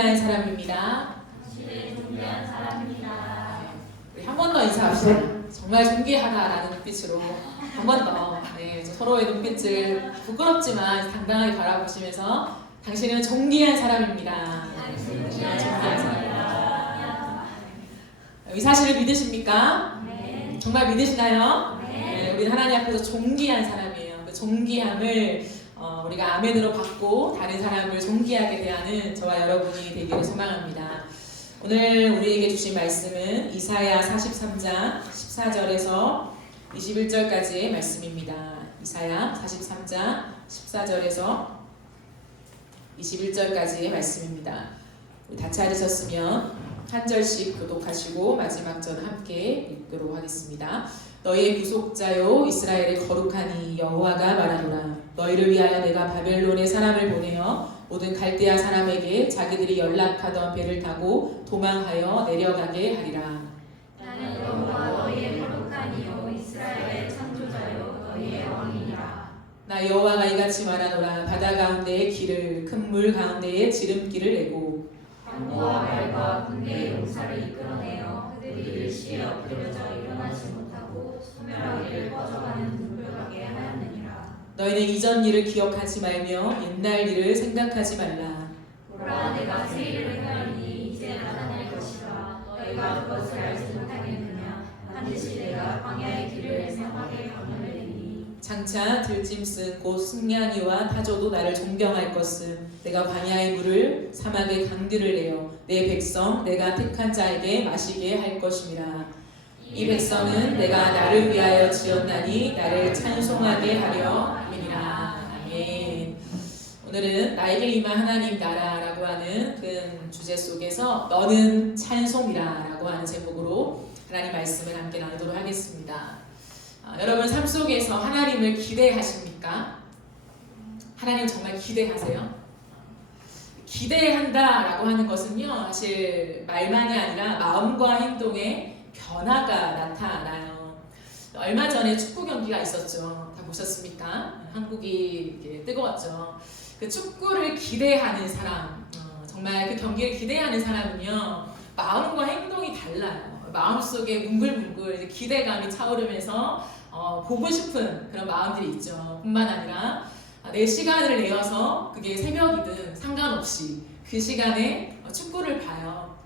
사람입니다. 당신을 존귀한 사람입니다. 우리 한 번 더 인사합시다. 정말 존귀하다라는 눈빛으로 한 번 더 서로의 눈빛을 부끄럽지만 당당하게 바라보시면서 당신은 존귀한 사람입니다. 존귀한 사람입니다. 이 사실을 믿으십니까? 네. 정말 믿으시나요? 네. 우리 하나님 앞에서 존귀한 사람이에요. 그 존귀함을 우리가 아멘으로 받고 다른 사람을 존귀하게 대하는 저와 여러분이 되기를 소망합니다. 오늘 우리에게 주신 말씀은 이사야 43장 14절에서 21절까지의 말씀입니다. 이사야 43장 14절에서 21절까지의 말씀입니다. 다 찾으셨으면 한 절씩 교독하시고 마지막 절 함께 읽도록 하겠습니다. 너희의 구속자요 이스라엘의 거룩하니 여호와가 말하노라. 너희를 위하여 내가 바벨론에 사람을 보내어 모든 갈대아 사람에게 자기들이 연락하던 배를 타고 도망하여 내려가게 하리라. 나는 여호와 너희의 거룩하니요 이스라엘의 창조자요 너희의 왕이니라. 나 여호와가 이같이 말하노라. 바다 가운데의 길을 큰 물 가운데에 지름길을 내고 강구와 말과 군대의 용사를 이끌어내어 그들이 일시에 엎드려져 일어나지 못하고 소멸하기를 꺼져가는 눈물하게 하였느니라. 너희는 이전 일을 기억하지 말며 옛날 일을 생각하지 말라. 보라 내가 새 일을 행하리니 이제 나타날 것이라. 너희가 그것을 알지 못하겠느냐. 반드시 내가 광야의 길을 생하게 강렬하리니. 장차 들짐승 곧 승냥이와 타조도 나를 존경할 것은 내가 광야의 물을 사막의 강들을 내어 내 백성 내가 택한 자에게 마시게 할 것임이라. 이 백성은 내가 나를 위하여 지었나니 나를 찬송하게 하려 함이니라. 아멘. 오늘은 나에게 임한 하나님 나라라고 하는 큰 주제 속에서 너는 찬송이라 라고 하는 제목으로 하나님 말씀을 함께 나누도록 하겠습니다. 여러분 삶 속에서 하나님을 기대하십니까? 하나님 정말 기대하세요? 기대한다라고 하는 것은요, 사실 말만이 아니라 마음과 행동에 변화가 나타나요. 얼마 전에 축구 경기가 있었죠. 다 보셨습니까? 한국이 이렇게 뜨거웠죠. 그 축구를 기대하는 사람, 정말 그 경기를 기대하는 사람은요, 마음과 행동이 달라요. 마음속에 뭉글뭉글 기대감이 차오르면서 보고 싶은 그런 마음들이 있죠. 뿐만 아니라 내 시간을 내어서 그게 새벽이든 상관없이 그 시간에 축구를 봐요.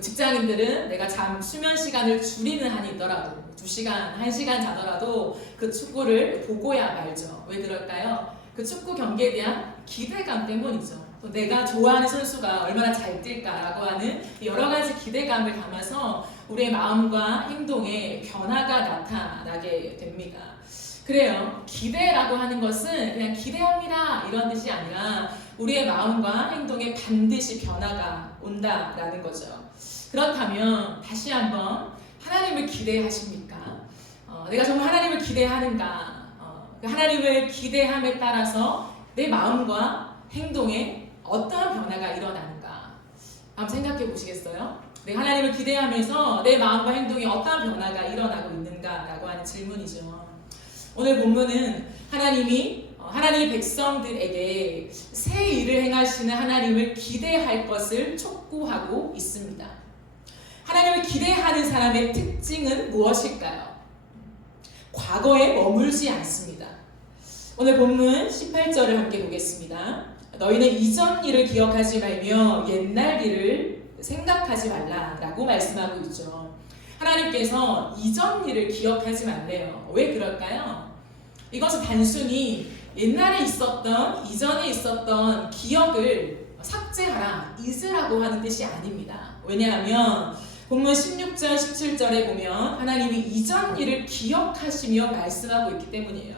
직장인들은 내가 수면 시간을 줄이는 한이 있더라도 2시간, 1시간 자더라도 그 축구를 보고야 말죠. 왜 그럴까요? 그 축구 경기에 대한 기대감 때문이죠. 또 내가 좋아하는 선수가 얼마나 잘 뛸까라고 하는 여러 가지 기대감을 담아서 우리의 마음과 행동에 변화가 나타나게 됩니다. 그래요. 기대라고 하는 것은 그냥 기대합니다 이런 뜻이 아니라 우리의 마음과 행동에 반드시 변화가 온다라는 거죠. 그렇다면 다시 한번 하나님을 기대하십니까? 내가 정말 하나님을 기대하는가? 하나님을 기대함에 따라서 내 마음과 행동에 어떠한 변화가 일어나는가? 한번 생각해 보시겠어요? 내가 하나님을 기대하면서 내 마음과 행동에 어떠한 변화가 일어나고 있는가라고 하는 질문이죠. 오늘 본문은 하나님의 백성들에게 새 일을 행하시는 하나님을 기대할 것을 촉구하고 있습니다. 하나님을 기대하는 사람의 특징은 무엇일까요? 과거에 머물지 않습니다. 오늘 본문 18절을 함께 보겠습니다. 너희는 이전 일을 기억하지 말며 옛날 일을 생각하지 말라라고 말씀하고 있죠. 하나님께서 이전 일을 기억하지 말래요. 왜 그럴까요? 이것은 단순히 옛날에 있었던, 이전에 있었던 기억을 삭제하라, 잊으라고 하는 뜻이 아닙니다. 왜냐하면 본문 16절, 17절에 보면 하나님이 이전 일을 기억하시며 말씀하고 있기 때문이에요.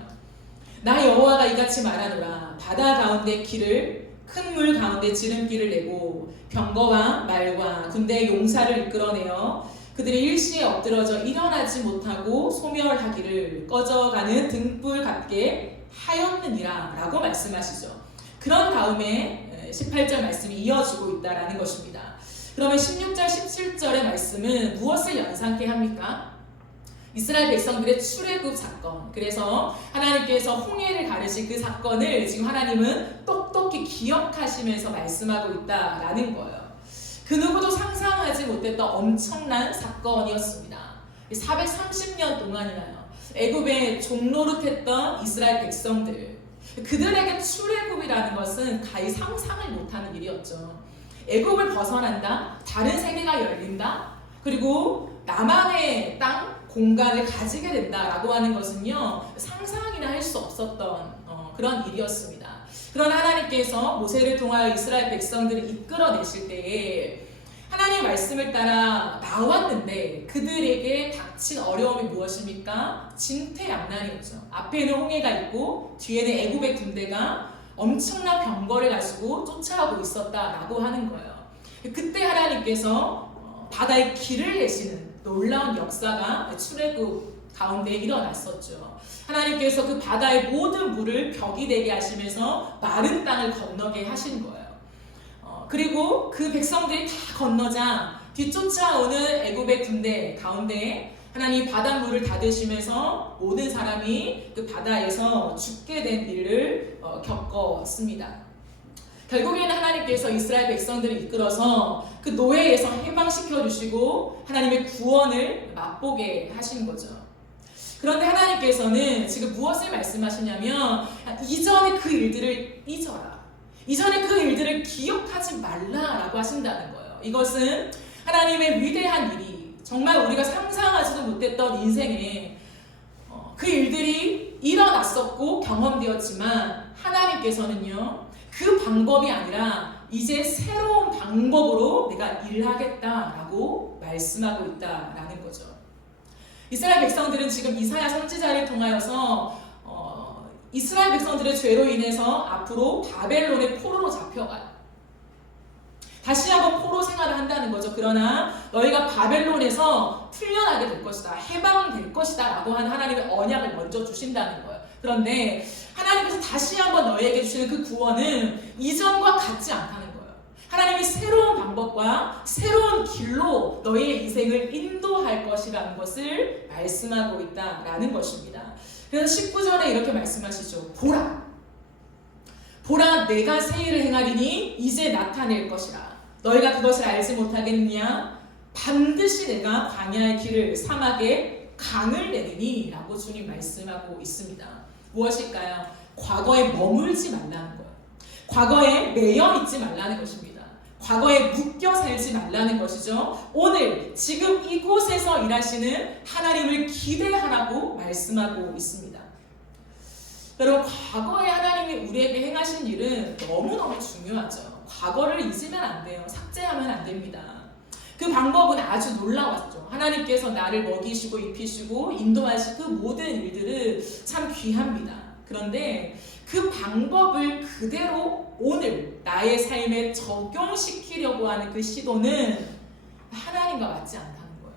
나 여호와가 이같이 말하노라. 바다 가운데 길을 큰 물 가운데 지름길을 내고 병거와 말과 군대의 용사를 이끌어내어 그들이 일시에 엎드러져 일어나지 못하고 소멸하기를 꺼져가는 등불 같게 하였느니라 라고 말씀하시죠. 그런 다음에 18절 말씀이 이어지고 있다라는 것입니다. 그러면 16절, 17절의 말씀은 무엇을 연상케 합니까? 이스라엘 백성들의 출애굽 사건. 그래서 하나님께서 홍해를 가르신 그 사건을 지금 하나님은 똑똑히 기억하시면서 말씀하고 있다라는 거예요. 그 누구도 상상하지 못했던 엄청난 사건이었습니다. 430년 동안이나요. 애굽에 종노릇했던 이스라엘 백성들, 그들에게 출애굽이라는 것은 가히 상상을 못하는 일이었죠. 애굽을 벗어난다, 다른 세계가 열린다, 그리고 나만의 땅, 공간을 가지게 된다라고 하는 것은요, 상상이나 할 수 없었던 그런 일이었습니다. 그러나 하나님께서 모세를 통하여 이스라엘 백성들을 이끌어내실 때에 하나님의 말씀을 따라 나왔는데 그들에게 닥친 어려움이 무엇입니까? 진퇴양난이었죠. 앞에는 홍해가 있고 뒤에는 애굽의 군대가 엄청난 병거를 가지고 쫓아오고 있었다라고 하는 거예요. 그때 하나님께서 바다에 길을 내시는 놀라운 역사가 출애굽 가운데 일어났었죠. 하나님께서 그 바다의 모든 물을 벽이 되게 하시면서 마른 땅을 건너게 하신 거예요. 그리고 그 백성들이 다 건너자 뒤쫓아오는 애굽의 군대 가운데 하나님 바닷물을 닫으시면서 모든 사람이 그 바다에서 죽게 된 일을 겪었습니다. 결국에는 하나님께서 이스라엘 백성들을 이끌어서 그 노예에서 해방시켜 주시고 하나님의 구원을 맛보게 하신 거죠. 그런데 하나님께서는 지금 무엇을 말씀하시냐면 이전의 그 일들을 잊어라. 이전의 그 일들을 기억하지 말라라고 하신다는 거예요. 이것은 하나님의 위대한 일이 정말 우리가 상상하지도 못했던 인생에 그 일들이 일어났었고 경험되었지만 하나님께서는요, 그 방법이 아니라 이제 새로운 방법으로 내가 일하겠다라고 말씀하고 있다라는 거죠. 이스라엘 백성들은 지금 이사야 선지자를 통하여서 이스라엘 백성들의 죄로 인해서 앞으로 바벨론의 포로로 잡혀가요. 다시 한번 포로 생활을 한다는 거죠. 그러나 너희가 바벨론에서 풀려나게 될 것이다, 해방될 것이다 라고 하는 하나님의 언약을 먼저 주신다는 거예요. 그런데 하나님께서 다시 한번 너희에게 주시는 그 구원은 이전과 같지 않다는 거예요. 하나님이 새로운 방법과 새로운 길로 너희의 인생을 인도할 것이라는 것을 말씀하고 있다라는 것입니다. 그래서 19절에 이렇게 말씀하시죠. 보라, 내가 새 일을 행하리니 이제 나타낼 것이라. 너희가 그것을 알지 못하겠느냐? 반드시 내가 광야의 길을 사막에 강을 내리니 라고 주님 말씀하고 있습니다. 무엇일까요? 과거에 머물지 말라는 거예요. 과거에 매여 있지 말라는 것입니다. 과거에 묶여 살지 말라는 것이죠. 오늘 지금 이곳에서 일하시는 하나님을 기대하라고 말씀하고 있습니다. 여러분, 과거에 하나님이 우리에게 행하신 일은 너무너무 중요하죠. 과거를 잊으면 안 돼요. 삭제하면 안 됩니다. 그 방법은 아주 놀라웠죠. 하나님께서 나를 먹이시고 입히시고 인도하신 그 모든 일들은 참 귀합니다. 그런데 그 방법을 그대로 오늘 나의 삶에 적용시키려고 하는 그 시도는 하나님과 맞지 않다는 거예요.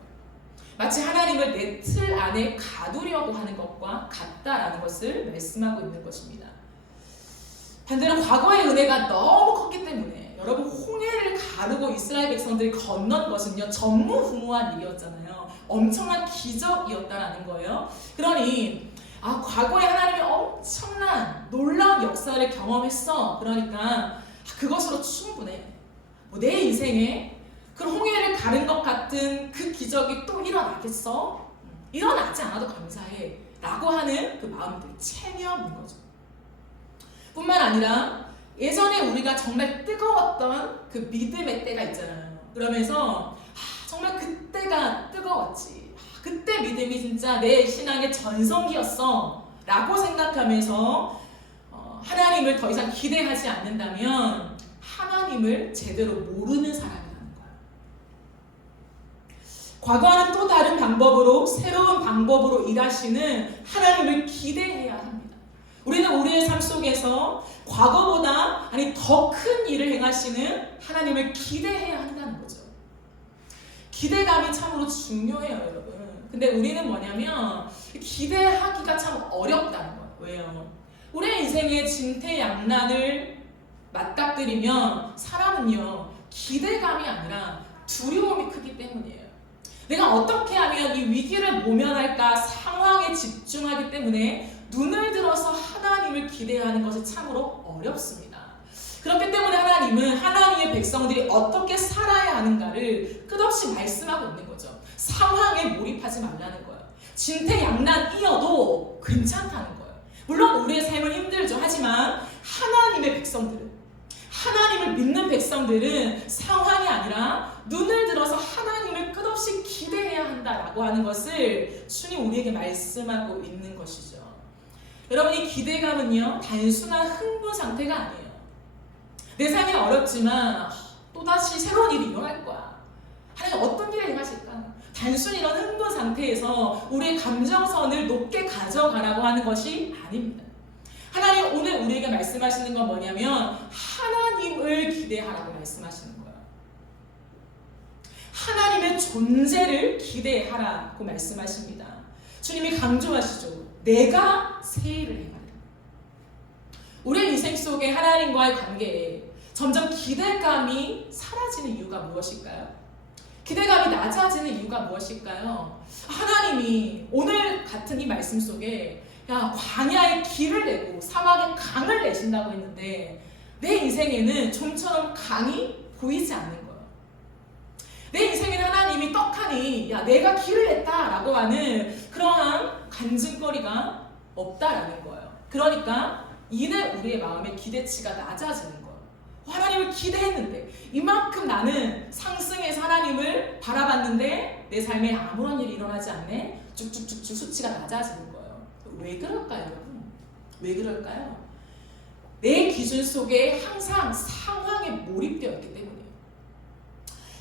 마치 하나님을 내 틀 안에 가두려고 하는 것과 같다라는 것을 말씀하고 있는 것입니다. 반대로 과거의 은혜가 너무 컸기 때문에 여러분, 홍해를 가르고 이스라엘 백성들이 건넌 것은요, 전무후무한 일이었잖아요. 엄청난 기적이었다라는 거예요. 그러니 과거에 하나님이 엄청난 놀라운 역사를 경험했어. 그러니까 그것으로 충분해. 내 인생에 그 홍해를 가른 것 같은 그 기적이 또 일어나겠어? 일어나지 않아도 감사해 라고 하는 그 마음들, 체념인 거죠. 뿐만 아니라 예전에 우리가 정말 뜨거웠던 그 믿음의 때가 있잖아요. 그러면서 정말 그때가 뜨거웠지. 그때 믿음이 진짜 내 신앙의 전성기였어 라고 생각하면서 하나님을 더 이상 기대하지 않는다면 하나님을 제대로 모르는 사람이라는 거예요. 과거와는 또 다른 방법으로, 새로운 방법으로 일하시는 하나님을 기대해야 합니다. 우리는 우리의 삶 속에서 과거보다 더 큰 일을 행하시는 하나님을 기대해야 한다는 거죠. 기대감이 참으로 중요해요, 여러분. 근데 우리는 뭐냐면 기대하기가 참 어렵다는 거예요. 왜요? 우리의 인생의 진퇴양난을 맞닥뜨리면 사람은요, 기대감이 아니라 두려움이 크기 때문이에요. 내가 어떻게 하면 이 위기를 모면할까 상황에 집중하기 때문에 눈을 들어서 하나님을 기대하는 것이 참으로 어렵습니다. 그렇기 때문에 하나님은 하나님의 백성들이 어떻게 살아야 하는가를 끝없이 말씀하고 있는 거죠. 상황에 몰입하지 말라는 거예요. 진퇴양난이어도 괜찮다는 거예요. 물론 우리의 삶은 힘들죠. 하지만 하나님의 백성들은, 하나님을 믿는 백성들은 상황이 아니라 눈을 들어서 하나님을 끝없이 기대해야 한다라고 하는 것을 주님 우리에게 말씀하고 있는 것이죠. 여러분, 이 기대감은요, 단순한 흥분 상태가 아니에요. 내 삶이 어렵지만 또다시 새로운 일이 일어날 거야. 하나님 어떤 일을 행하실까? 단순히 이런 흥분 상태에서 우리의 감정선을 높게 가져가라고 하는 것이 아닙니다. 하나님 오늘 우리에게 말씀하시는 건 뭐냐면 하나님을 기대하라고 말씀하시는 거예요. 하나님의 존재를 기대하라고 말씀하십니다. 주님이 강조하시죠. 내가 새 일을 행하리라. 우리의 인생 속에 하나님과의 관계에 점점 기대감이 사라지는 이유가 무엇일까요? 기대감이 낮아지는 이유가 무엇일까요? 하나님이 오늘 같은 이 말씀 속에 광야에 길을 내고 사막에 강을 내신다고 했는데 내 인생에는 좀처럼 강이 보이지 않는 거예요. 내 인생에는 하나님이 떡하니 내가 길을 냈다라고 하는 그러한 간증거리가 없다라는 거예요. 그러니까 이내 우리의 마음의 기대치가 낮아지는 거예요. 하나님을 기대했는데 이만큼 나는 상승해서 하나님을 바라봤는데 내 삶에 아무런 일이 일어나지 않네. 쭉쭉쭉쭉 수치가 낮아지는 거예요. 왜 그럴까요, 여러분? 왜 그럴까요? 내 기준 속에 항상 상황에 몰입되어 있기 때문이에요.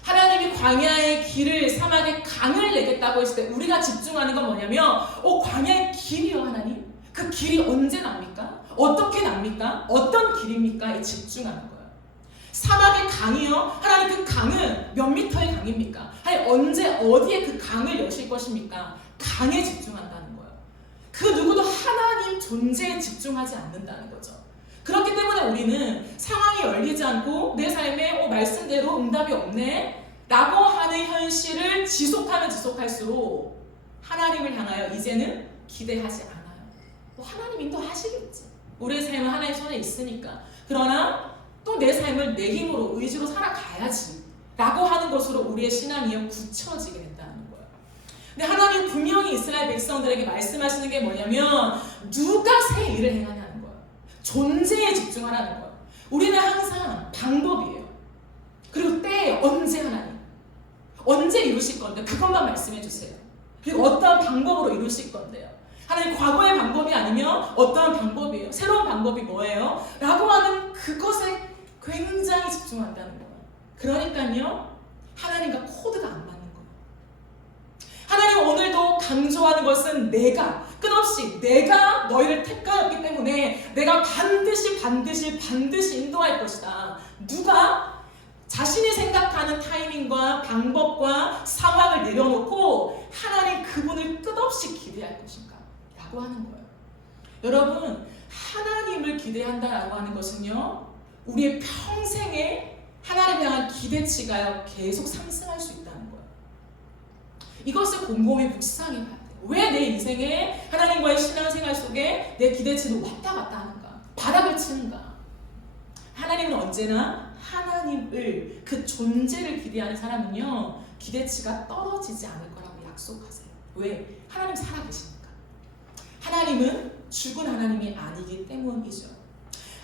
하나님이 광야의 길을 사막에 강을 내겠다고 했을 때 우리가 집중하는 건 뭐냐면 광야의 길이요 하나님? 그 길이 언제 납니까? 어떻게 납니까? 어떤 길입니까? 에 집중하는 거예요. 사막의 강이요? 하나님 그 강은 몇 미터의 강입니까? 아니 언제 어디에 그 강을 여실 것입니까? 강에 집중한다는 거예요. 그 누구도 하나님 존재에 집중하지 않는다는 거죠. 그렇기 때문에 우리는 상황이 열리지 않고 내 삶에 말씀대로 응답이 없네 라고 하는 현실을 지속하면 지속할수록 하나님을 향하여 이제는 기대하지 않아요. 하나님 인도하시겠지. 우리의 삶은 하나님 손에 있으니까. 그러나 또 내 삶을 내 힘으로 의지로 살아가야지 라고 하는 것으로 우리의 신앙이 굳혀지게 된다는 거예요. 근데 하나님 분명히 이스라엘 백성들에게 말씀하시는 게 뭐냐면 누가 새 일을 행하냐는 거예요. 존재에 집중하라는 거예요. 우리는 항상 방법이에요. 그리고 때에 언제 하나님 언제 이루실 건데 그것만 말씀해 주세요. 그리고 어떠한 방법으로 이루실 건데요. 하나님 과거의 방법이 아니면 어떠한 방법이에요? 새로운 방법이 뭐예요? 라고 하는 그것에 굉장히 집중한다는 거예요. 그러니까요 하나님과 코드가 안 맞는 거예요. 하나님 오늘도 강조하는 것은 내가 끝없이 내가 너희를 택하였기 때문에 내가 반드시 인도할 것이다. 누가 자신이 생각하는 타이밍과 방법과 상황을 내려놓고 하나님 그분을 끝없이 기대할 것인가 라고 하는 거예요. 여러분 하나님을 기대한다라고 하는 것은요 우리의 평생에 하나님을 향한 기대치가 계속 상승할 수 있다는 거예요. 이것을 곰곰이 묵상해 봐야 돼요. 왜 내 인생에 하나님과의 신앙생활 속에 내 기대치도 왔다 갔다 하는가? 바닥을 치는가? 하나님은 언제나 하나님을 그 존재를 기대하는 사람은요 기대치가 떨어지지 않을 거라고 약속하세요. 왜? 하나님 살아계시니까. 하나님은 죽은 하나님이 아니기 때문이죠.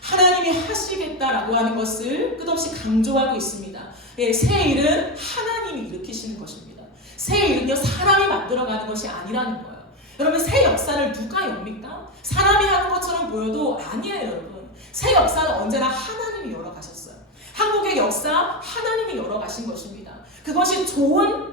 하나님이 하시겠다라고 하는 것을 끝없이 강조하고 있습니다. 새 일은 하나님이 일으키시는 것입니다. 새 일은요 사람이 만들어가는 것이 아니라는 거예요. 여러분 새 역사를 누가 엽니까? 사람이 하는 것처럼 보여도 아니에요. 여러분 새 역사는 언제나 하나님이 열어가셨어요. 한국의 역사 하나님이 열어가신 것입니다. 그것이 좋은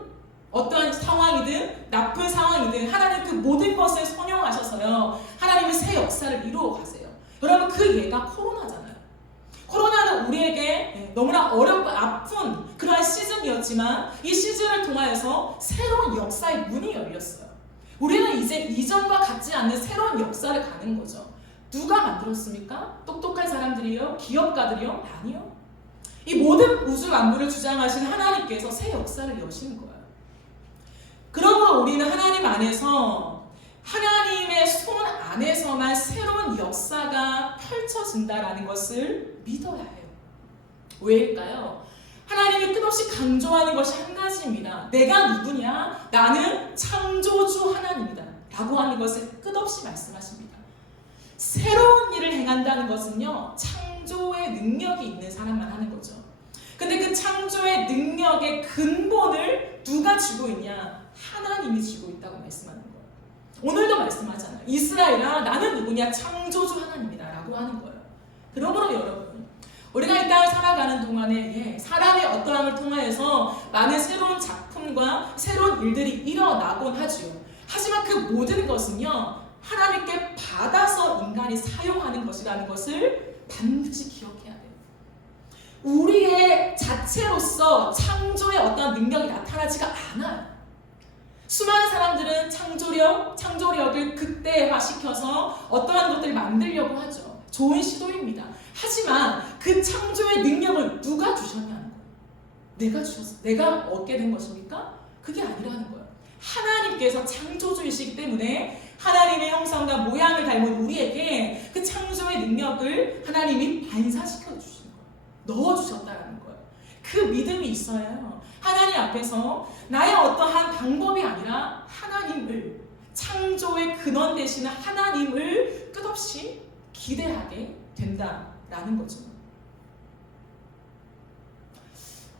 어떠한 상황이든 나쁜 상황이든 하나님 그 모든 것을 선용하셔서요 하나님은 새 역사를 이루어 가세요. 여러분 그 예가 코로나잖아요. 코로나는 우리에게 너무나 어렵고 아픈 그러한 시즌이었지만 이 시즌을 통하여서 새로운 역사의 문이 열렸어요. 우리는 이제 이전과 같지 않는 새로운 역사를 가는 거죠. 누가 만들었습니까? 똑똑한 사람들이요? 기업가들이요? 아니요. 이 모든 우주 만물을 주장하신 하나님께서 새 역사를 여시는 거예요. 그러므로 우리는 하나님 안에서 하나님의 손 안에서만 새로운 역사가 펼쳐진다라는 것을 믿어야 해요. 왜일까요? 하나님이 끝없이 강조하는 것이 한 가지입니다. 내가 누구냐? 나는 창조주 하나님이다 라고 하는 것을 끝없이 말씀하십니다. 새로운 일을 행한다는 것은요, 창조의 능력이 있는 사람만 하는 거죠. 근데 그 창조의 능력의 근본을 누가 쥐고 있냐? 하나님이 쥐고 있다고 말씀하는 거예요. 오늘도 말씀하잖아요. 이스라엘아, 나는 누구냐? 창조주 하나님이다 라고 하는 거예요. 그러므로 여러분, 우리가 이 땅을 살아가는 동안에 사람의 어떠함을 통하여서 많은 새로운 작품과 새로운 일들이 일어나곤 하지요. 하지만 그 모든 것은요, 하나님께 받아서 인간이 사용하는 것이라는 것을 반드시 기억해야 돼요. 우리의 자체로서 창조의 어떤 능력이 나타나지가 않아요. 수많은 사람들은 창조력을 극대화시켜서 어떠한 것들을 만들려고 하죠. 좋은 시도입니다. 하지만 그 창조의 능력을 누가 주셨냐는 거예요. 내가 주셨어. 내가 얻게 된 것입니까? 그게 아니라는 거예요. 하나님께서 창조주이시기 때문에 하나님의 형상과 모양을 닮은 우리에게 그 창조의 능력을 하나님이 반사시켜 주시는 거예요. 넣어주셨다는 거예요. 그 믿음이 있어야 하나님 앞에서 나의 어떠한 방법이 아니라 하나님을, 창조의 근원 되시는 하나님을 끝없이 기대하게 된다라는 거죠.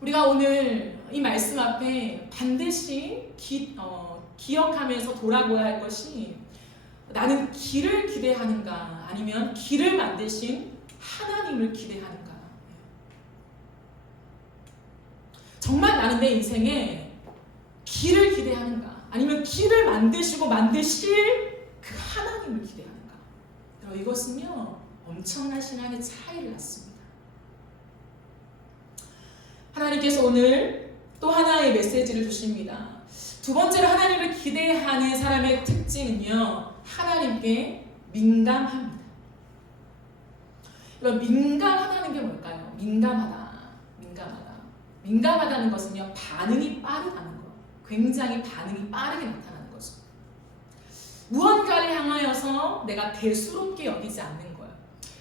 우리가 오늘 이 말씀 앞에 반드시 기억하면서 돌아보아야 할 것이, 나는 길을 기대하는가 아니면 길을 만드신 하나님을 기대하는가. 정말 나는 내 인생에 길을 기대하는가 아니면 길을 만드시고 만드실 그 하나님을 기대하는가. 이것은요, 엄청난 신앙의 차이를 낳습니다. 하나님께서 오늘 또 하나의 메시지를 주십니다. 두 번째로 하나님을 기대하는 사람의 특징은요, 하나님께 민감합니다. 그럼 민감하다는 게 뭘까요? 민감하다는 것은요, 반응이 빠르다는 거. 굉장히 반응이 빠르게 나타나는 거죠. 무언가를 향하여서 내가 대수롭게 여기지 않는 거예요.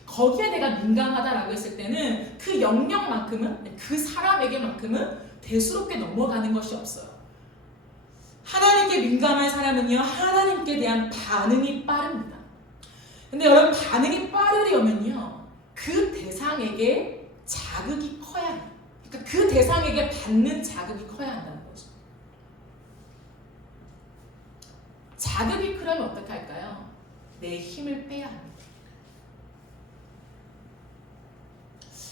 거기에 내가 민감하다라고 했을 때는 그 영역만큼은, 그 사람에게만큼은 대수롭게 넘어가는 것이 없어요. 하나님께 민감한 사람은요, 하나님께 대한 반응이 빠릅니다. 근데 여러분, 반응이 빠르려면요, 그 대상에게 자극이 커야 해요. 그러니까 그 대상에게 받는 자극이 커야 한다는 거죠. 자극이 크려면 어떻게 할까요? 내 힘을 빼야 합니다.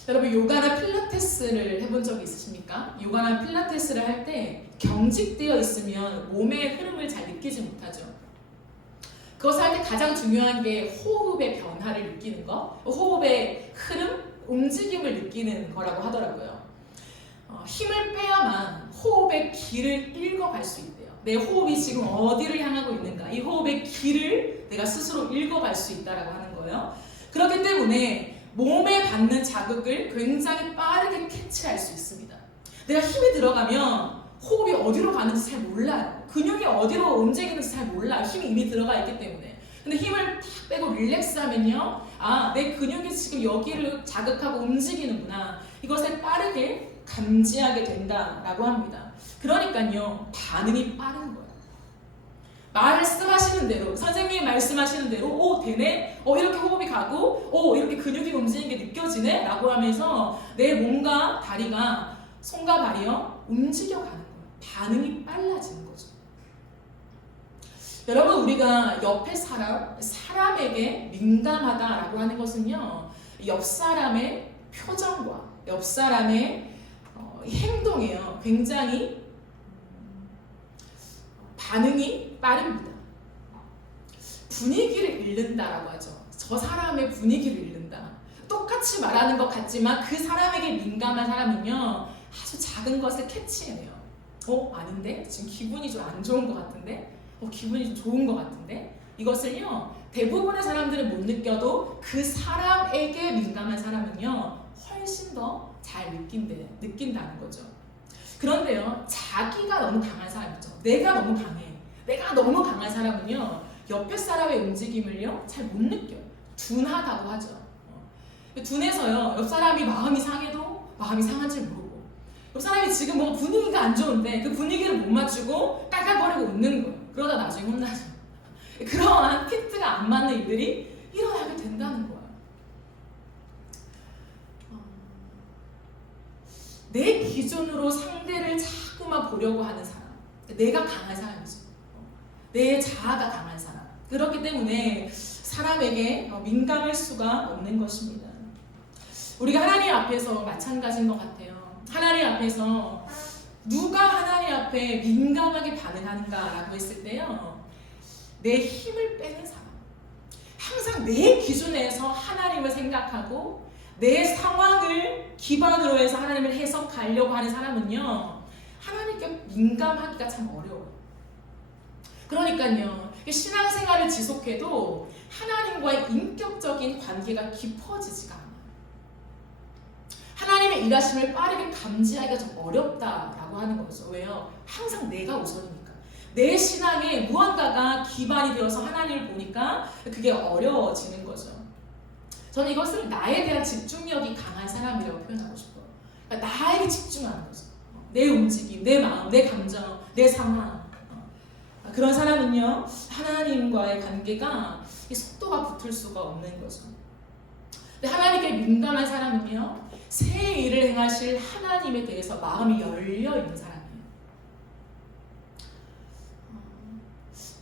여러분, 요가나 필라테스를 해본 적이 있으십니까? 요가나 필라테스를 할 때 경직되어 있으면 몸의 흐름을 잘 느끼지 못하죠. 그것을 할 때 가장 중요한 게 호흡의 변화를 느끼는 거, 호흡의 흐름, 움직임을 느끼는 거라고 하더라고요. 힘을 빼야만 호흡의 길을 읽어갈 수 있대요. 내 호흡이 지금 어디를 향하고 있는가, 이 호흡의 길을 내가 스스로 읽어갈 수 있다라고 하는 거예요. 그렇기 때문에 몸에 받는 자극을 굉장히 빠르게 캐치할 수 있습니다. 내가 힘이 들어가면 호흡이 어디로 가는지 잘 몰라요. 근육이 어디로 움직이는지 잘 몰라요. 힘이 이미 들어가 있기 때문에. 근데 힘을 탁 빼고 릴렉스하면요, 아, 내 근육이 지금 여기를 자극하고 움직이는구나. 이것을 빠르게 감지하게 된다라고 합니다. 그러니까요, 반응이 빠른 거예요. 말씀하시는 대로, 선생님이 말씀하시는 대로, 오, 되네? 이렇게 호흡이 가고, 이렇게 근육이 움직이는 게 느껴지네? 라고 하면서 내 몸과 다리가, 손과 발이요, 움직여가는 거예요. 반응이 빨라지는 거죠. 여러분, 우리가 옆에 사람에게 민감하다라고 하는 것은요, 옆 사람의 표정과 옆 사람의 행동이에요. 굉장히 반응이 빠릅니다. 분위기를 읽는다라고 하죠. 저 사람의 분위기를 읽는다. 똑같이 말하는 것 같지만 그 사람에게 민감한 사람은요, 아주 작은 것을 캐치해내요. 아닌데? 지금 기분이 좀 안 좋은 것 같은데? 기분이 좀 좋은 것 같은데? 이것을요, 대부분의 사람들은 못 느껴도 그 사람에게 민감한 사람은요, 훨씬 더 잘 느낀다는 거죠. 그런데요, 자기가 너무 강한 사람이죠. 내가 너무 강한 사람은요, 옆에 사람의 움직임을요, 잘 못 느껴요. 둔하다고 하죠. 둔해서요, 옆 사람이 마음이 상해도 마음이 상한 줄 모르고 옆 사람이 지금 뭔가 분위기가 안 좋은데 그 분위기를 못 맞추고 깔깔거리고 웃는 거예요. 그러다 나중에 혼나죠. 그러한 피트가 안 맞는 일들이 일어나게 된다는 거예요. 내 기준으로 상대를 자꾸만 보려고 하는 사람, 내가 강한 사람이죠. 내 자아가 강한 사람. 그렇기 때문에 사람에게 민감할 수가 없는 것입니다. 우리가 하나님 앞에서 마찬가지인 것 같아요. 하나님 앞에서 누가 하나님 앞에 민감하게 반응하는가라고 했을 때요, 내 힘을 빼는 사람, 항상 내 기준에서 하나님을 생각하고 내 상황을 기반으로 해서 하나님을 해석하려고 하는 사람은요, 하나님께 민감하기가 참 어려워요. 그러니까요, 신앙생활을 지속해도 하나님과의 인격적인 관계가 깊어지지가 않아요. 하나님의 일하심을 빠르게 감지하기가 좀 어렵다라고 하는 거죠. 왜요? 항상 내가 우선이니까. 내 신앙에 무언가가 기반이 되어서 하나님을 보니까 그게 어려워지는 거죠. 저는 이것을 나에 대한 집중력이 강한 사람이라고 표현하고 싶어요. 그러니까 나에게 집중하는 거죠. 내 움직임, 내 마음, 내 감정, 내 상황. 그런 사람은요, 하나님과의 관계가 속도가 붙을 수가 없는 거죠. 근데 하나님께 민감한 사람은요, 새 일을 행하실 하나님에 대해서 마음이 열려 있는 사람이에요.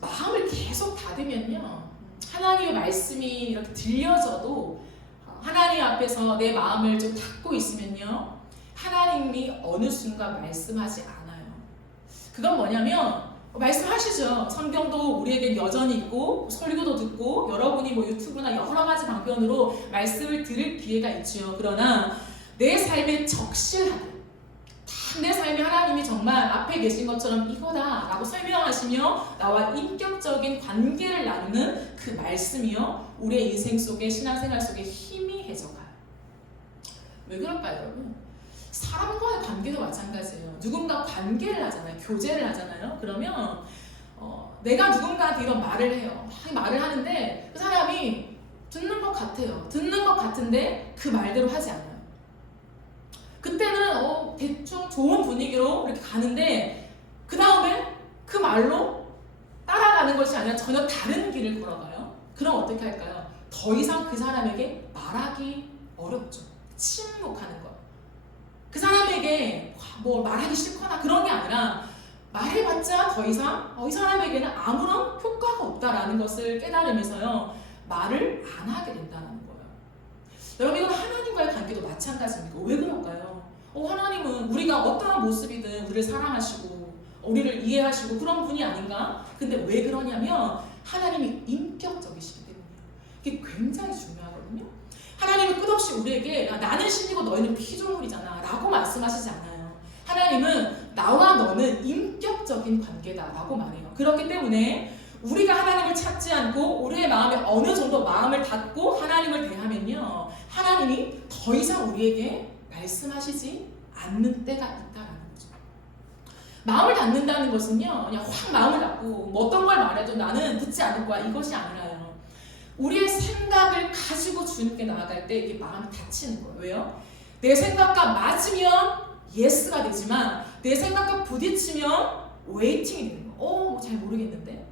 마음을 계속 닫으면요, 하나님의 말씀이 이렇게 들려져도 하나님 앞에서 내 마음을 좀 닫고 있으면요, 하나님이 어느 순간 말씀하지 않아요. 그건 뭐냐면, 말씀하시죠. 성경도 우리에게 여전히 있고, 설교도 듣고, 여러분이 뭐 유튜브나 여러 가지 방편으로 말씀을 들을 기회가 있죠. 그러나 내 삶에 적실하게, 내 삶에 하나님이 정말 앞에 계신 것처럼 이거다 라고 설명하시며 나와 인격적인 관계를 나누는 그 말씀이요, 우리의 인생 속에, 신앙생활 속에 희미해져 가요. 왜 그럴까요, 여러분? 사람과의 관계도 마찬가지예요. 누군가 관계를 하잖아요. 교제를 하잖아요. 그러면 내가 누군가한테 이런 말을 해요. 말을 하는데 그 사람이 듣는 것 같아요. 듣는 것 같은데 그 말대로 하지 않아요. 그때는 대충 좋은 분위기로 이렇게 가는데 그 다음에 그 말로 따라가는 것이 아니라 전혀 다른 길을 걸어가요. 그럼 어떻게 할까요? 더 이상 그 사람에게 말하기 어렵죠. 침묵하는 거. 그 사람에게 뭐 말하기 싫거나 그런 게 아니라 말해봤자 더 이상 이 사람에게는 아무런 효과가 없다라는 것을 깨달으면서요, 말을 안 하게 된다는 거예요. 여러분, 이건 하나님과의 관계도 마찬가지입니다. 왜 그럴까요? 하나님은 우리가 어떠한 모습이든 우리를 사랑하시고 우리를 이해하시고 그런 분이 아닌가? 근데 왜 그러냐면 하나님이 인격적이시기 때문이에요. 이게 굉장히 중요하거든요. 하나님은 끝없이 우리에게 나는 신이고 너희는 피조물이잖아 라고 말씀하시지 않아요. 하나님은 나와 너는 인격적인 관계다 라고 말해요. 그렇기 때문에 우리가 하나님을 찾지 않고 우리의 마음에 어느 정도 마음을 닫고 하나님을 대하면요, 하나님이 더 이상 우리에게 말씀하시지 않는 때가 있다라는 거죠. 마음을 닫는다는 것은요, 그냥 확 마음을 닫고 뭐 어떤 걸 말해도 나는 듣지 않을 거야, 이것이 아니라요. 우리의 생각을 가지고 주님께 나아갈 때 이게 마음이 닫히는 거예요. 왜요? 내 생각과 맞으면 예스가 되지만 내 생각과 부딪히면 웨이팅이 되는 거예요. 잘 모르겠는데.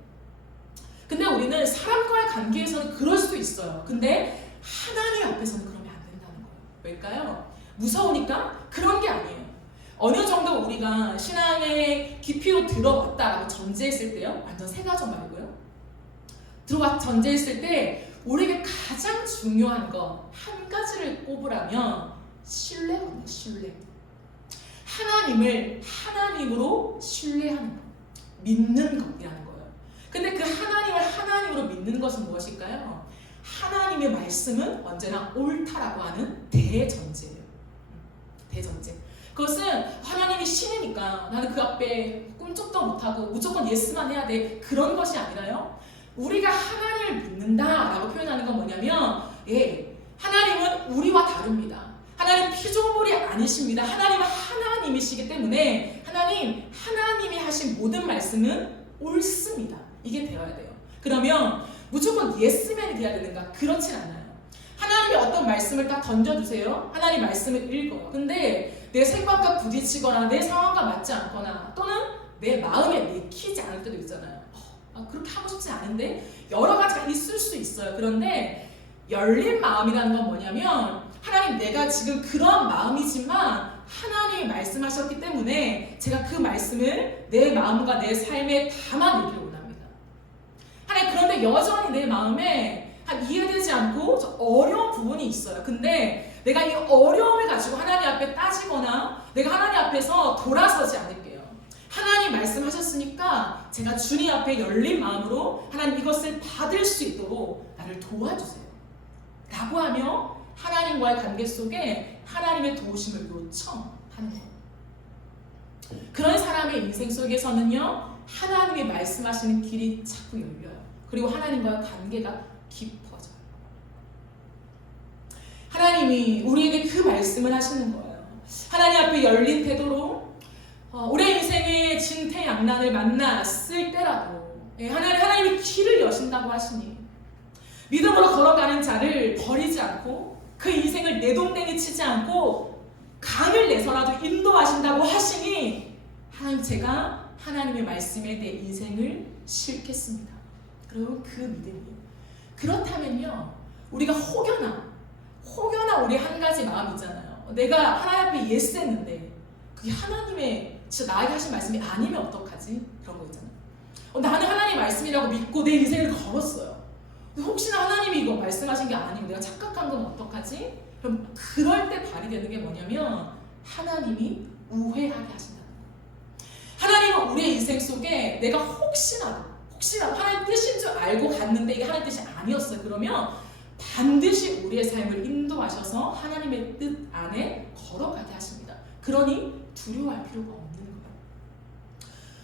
근데 우리는 사람과의 관계에서는 그럴 수도 있어요. 근데 하나님 앞에서는 그러면 안 된다는 거예요. 왜일까요? 무서우니까? 그런 게 아니에요. 어느 정도 우리가 신앙의 깊이로 들어왔다라고 전제했을 때요, 완전 세 가지 말고요, 들어와 전제했을 때 우리에게 가장 중요한 거 한 가지를 꼽으라면 신뢰거든요. 신뢰. 하나님을 하나님으로 신뢰하는 것, 믿는 것이라는 거예요. 근데 그 하나님을 하나님으로 믿는 것은 무엇일까요? 하나님의 말씀은 언제나 옳다라고 하는 대전제예요. 대전제. 그것은 하나님이 신이니까 나는 그 앞에 꿈쩍도 못하고 무조건 예스만 해야 돼, 그런 것이 아니라요, 우리가 하나님을 믿는다라고 표현하는 건 뭐냐면, 하나님은 우리와 다릅니다. 하나님 피조물이 아니십니다. 하나님은 하나님이시기 때문에 하나님이 하신 모든 말씀은 옳습니다. 이게 되어야 돼요. 그러면 무조건 예스맨이 돼야 되는가? 그렇진 않아요. 하나님이 어떤 말씀을 딱 던져주세요. 하나님 말씀을 읽어요. 근데 내 생각과 부딪히거나 내 상황과 맞지 않거나 또는 내 마음에 내키지 않을 때도 있잖아요. 그렇게 하고 싶지 않은데 여러 가지가 있을 수 있어요. 그런데 열린 마음이라는 건 뭐냐면 하나님 내가 지금 그런 마음이지만 하나님이 말씀하셨기 때문에 제가 그 말씀을 내 마음과 내 삶에 담아내기를 원합니다. 하나님 그런데 여전히 내 마음에 이해되지 않고 어려운 부분이 있어요. 근데 내가 이 어려움을 가지고 하나님 앞에 따지거나 내가 하나님 앞에서 돌아서지 않을게요. 하나님 말씀하셨으니까 제가 주님 앞에 열린 마음으로 하나님 이것을 받을 수 있도록 나를 도와주세요 라고 하며 하나님과의 관계 속에 하나님의 도우심을 요청하는 거예요. 그런 사람의 인생 속에서는요 하나님이 말씀하시는 길이 자꾸 열려요. 그리고 하나님과의 관계가 깊어져요. 하나님이 우리에게 그 말씀을 하시는 거예요. 하나님 앞에 열린 태도로 우리의 인생의 진퇴양난을 만났을 때라도 하나님이 길을 여신다고 하시니 믿음으로 걸어가는 자를 버리지 않고 그 인생을 내동댕이 치지 않고 강을 내서라도 인도하신다고 하시니 하나님 제가 하나님의 말씀에 내 인생을 싣겠습니다. 그리고 그 믿음이에요. 그렇다면요 우리가 혹여나 우리 한 가지 마음 있잖아요. 내가 하나님 앞에 예스 했는데 그게 하나님의 진짜 나에게 하신 말씀이 아니면 어떡하지? 그런 거 있잖아요. 나는 하나님 말씀이라고 믿고 내 인생을 걸었어요. 근데 혹시나 하나님이 이거 말씀하신 게 아니고 내가 착각한 건 어떡하지? 그럼 그럴 때 발휘되는 게 뭐냐면 하나님이 우회하게 하신다는 거예요. 하나님은 우리의 인생 속에 내가 혹시나도 하나님 뜻인 줄 알고 갔는데 이게 하나님 뜻이 아니었어요. 그러면 반드시 우리의 삶을 인도하셔서 하나님의 뜻 안에 걸어가게 하십니다. 그러니 두려워할 필요가 없는 거예요.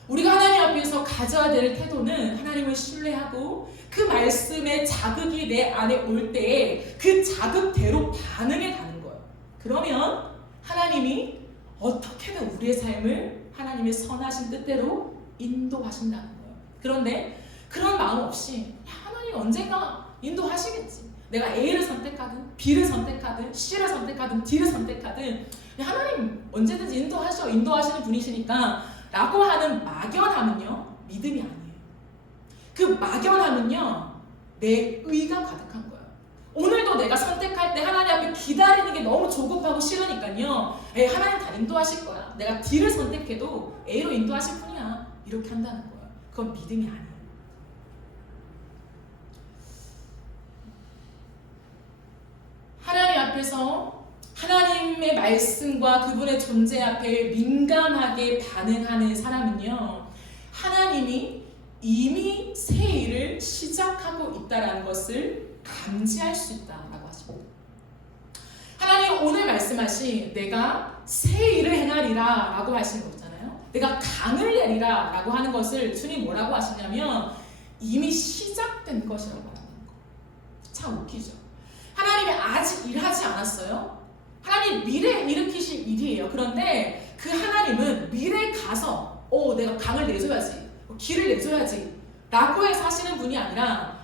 우리가 하나님 앞에서 가져야 될 태도는 하나님을 신뢰하고 그 말씀의 자극이 내 안에 올 때에 그 자극대로 반응해 가는 거예요. 그러면 하나님이 어떻게든 우리의 삶을 하나님의 선하신 뜻대로 인도하신다는 거예요. 그런데 그런 마음 없이 하나님 언젠가 인도하시겠지. 내가 A를 선택하든 B를 선택하든 C를 선택하든 D를 선택하든 하나님 언제든지 인도하시는 분이시니까 라고 하는 막연함은요 믿음이 아니에요. 그 막연함은요 내 의가 가득한 거예요. 오늘도 내가 선택할 때 하나님 앞에 기다리는 게 너무 조급하고 싫으니까요 하나님 다 인도하실 거야. 내가 D를 선택해도 A로 인도하실 뿐이야. 이렇게 한다는 거예요. 그건 믿음이 아니에요. 하나님 앞에서 하나님의 말씀과 그분의 존재 앞에 민감하게 반응하는 사람은요 하나님이 이미 새 일을 시작하고 있다는 것을 감지할 수 있다라고 하십니다. 하나님 오늘 말씀하신 내가 새 일을 행하리라 라고 하신 거잖아요. 내가 강을 내리라 라고 하는 것을 주님 뭐라고 하시냐면 이미 시작된 것이라고 하는 거. 참 웃기죠. 하나님이 아직 일하지 않았어요. 하나님 미래에 일으키실 일이에요. 그런데 그 하나님은 미래에 가서 내가 강을 내줘야지, 길을 내줘야지 라고 해서 하시는 분이 아니라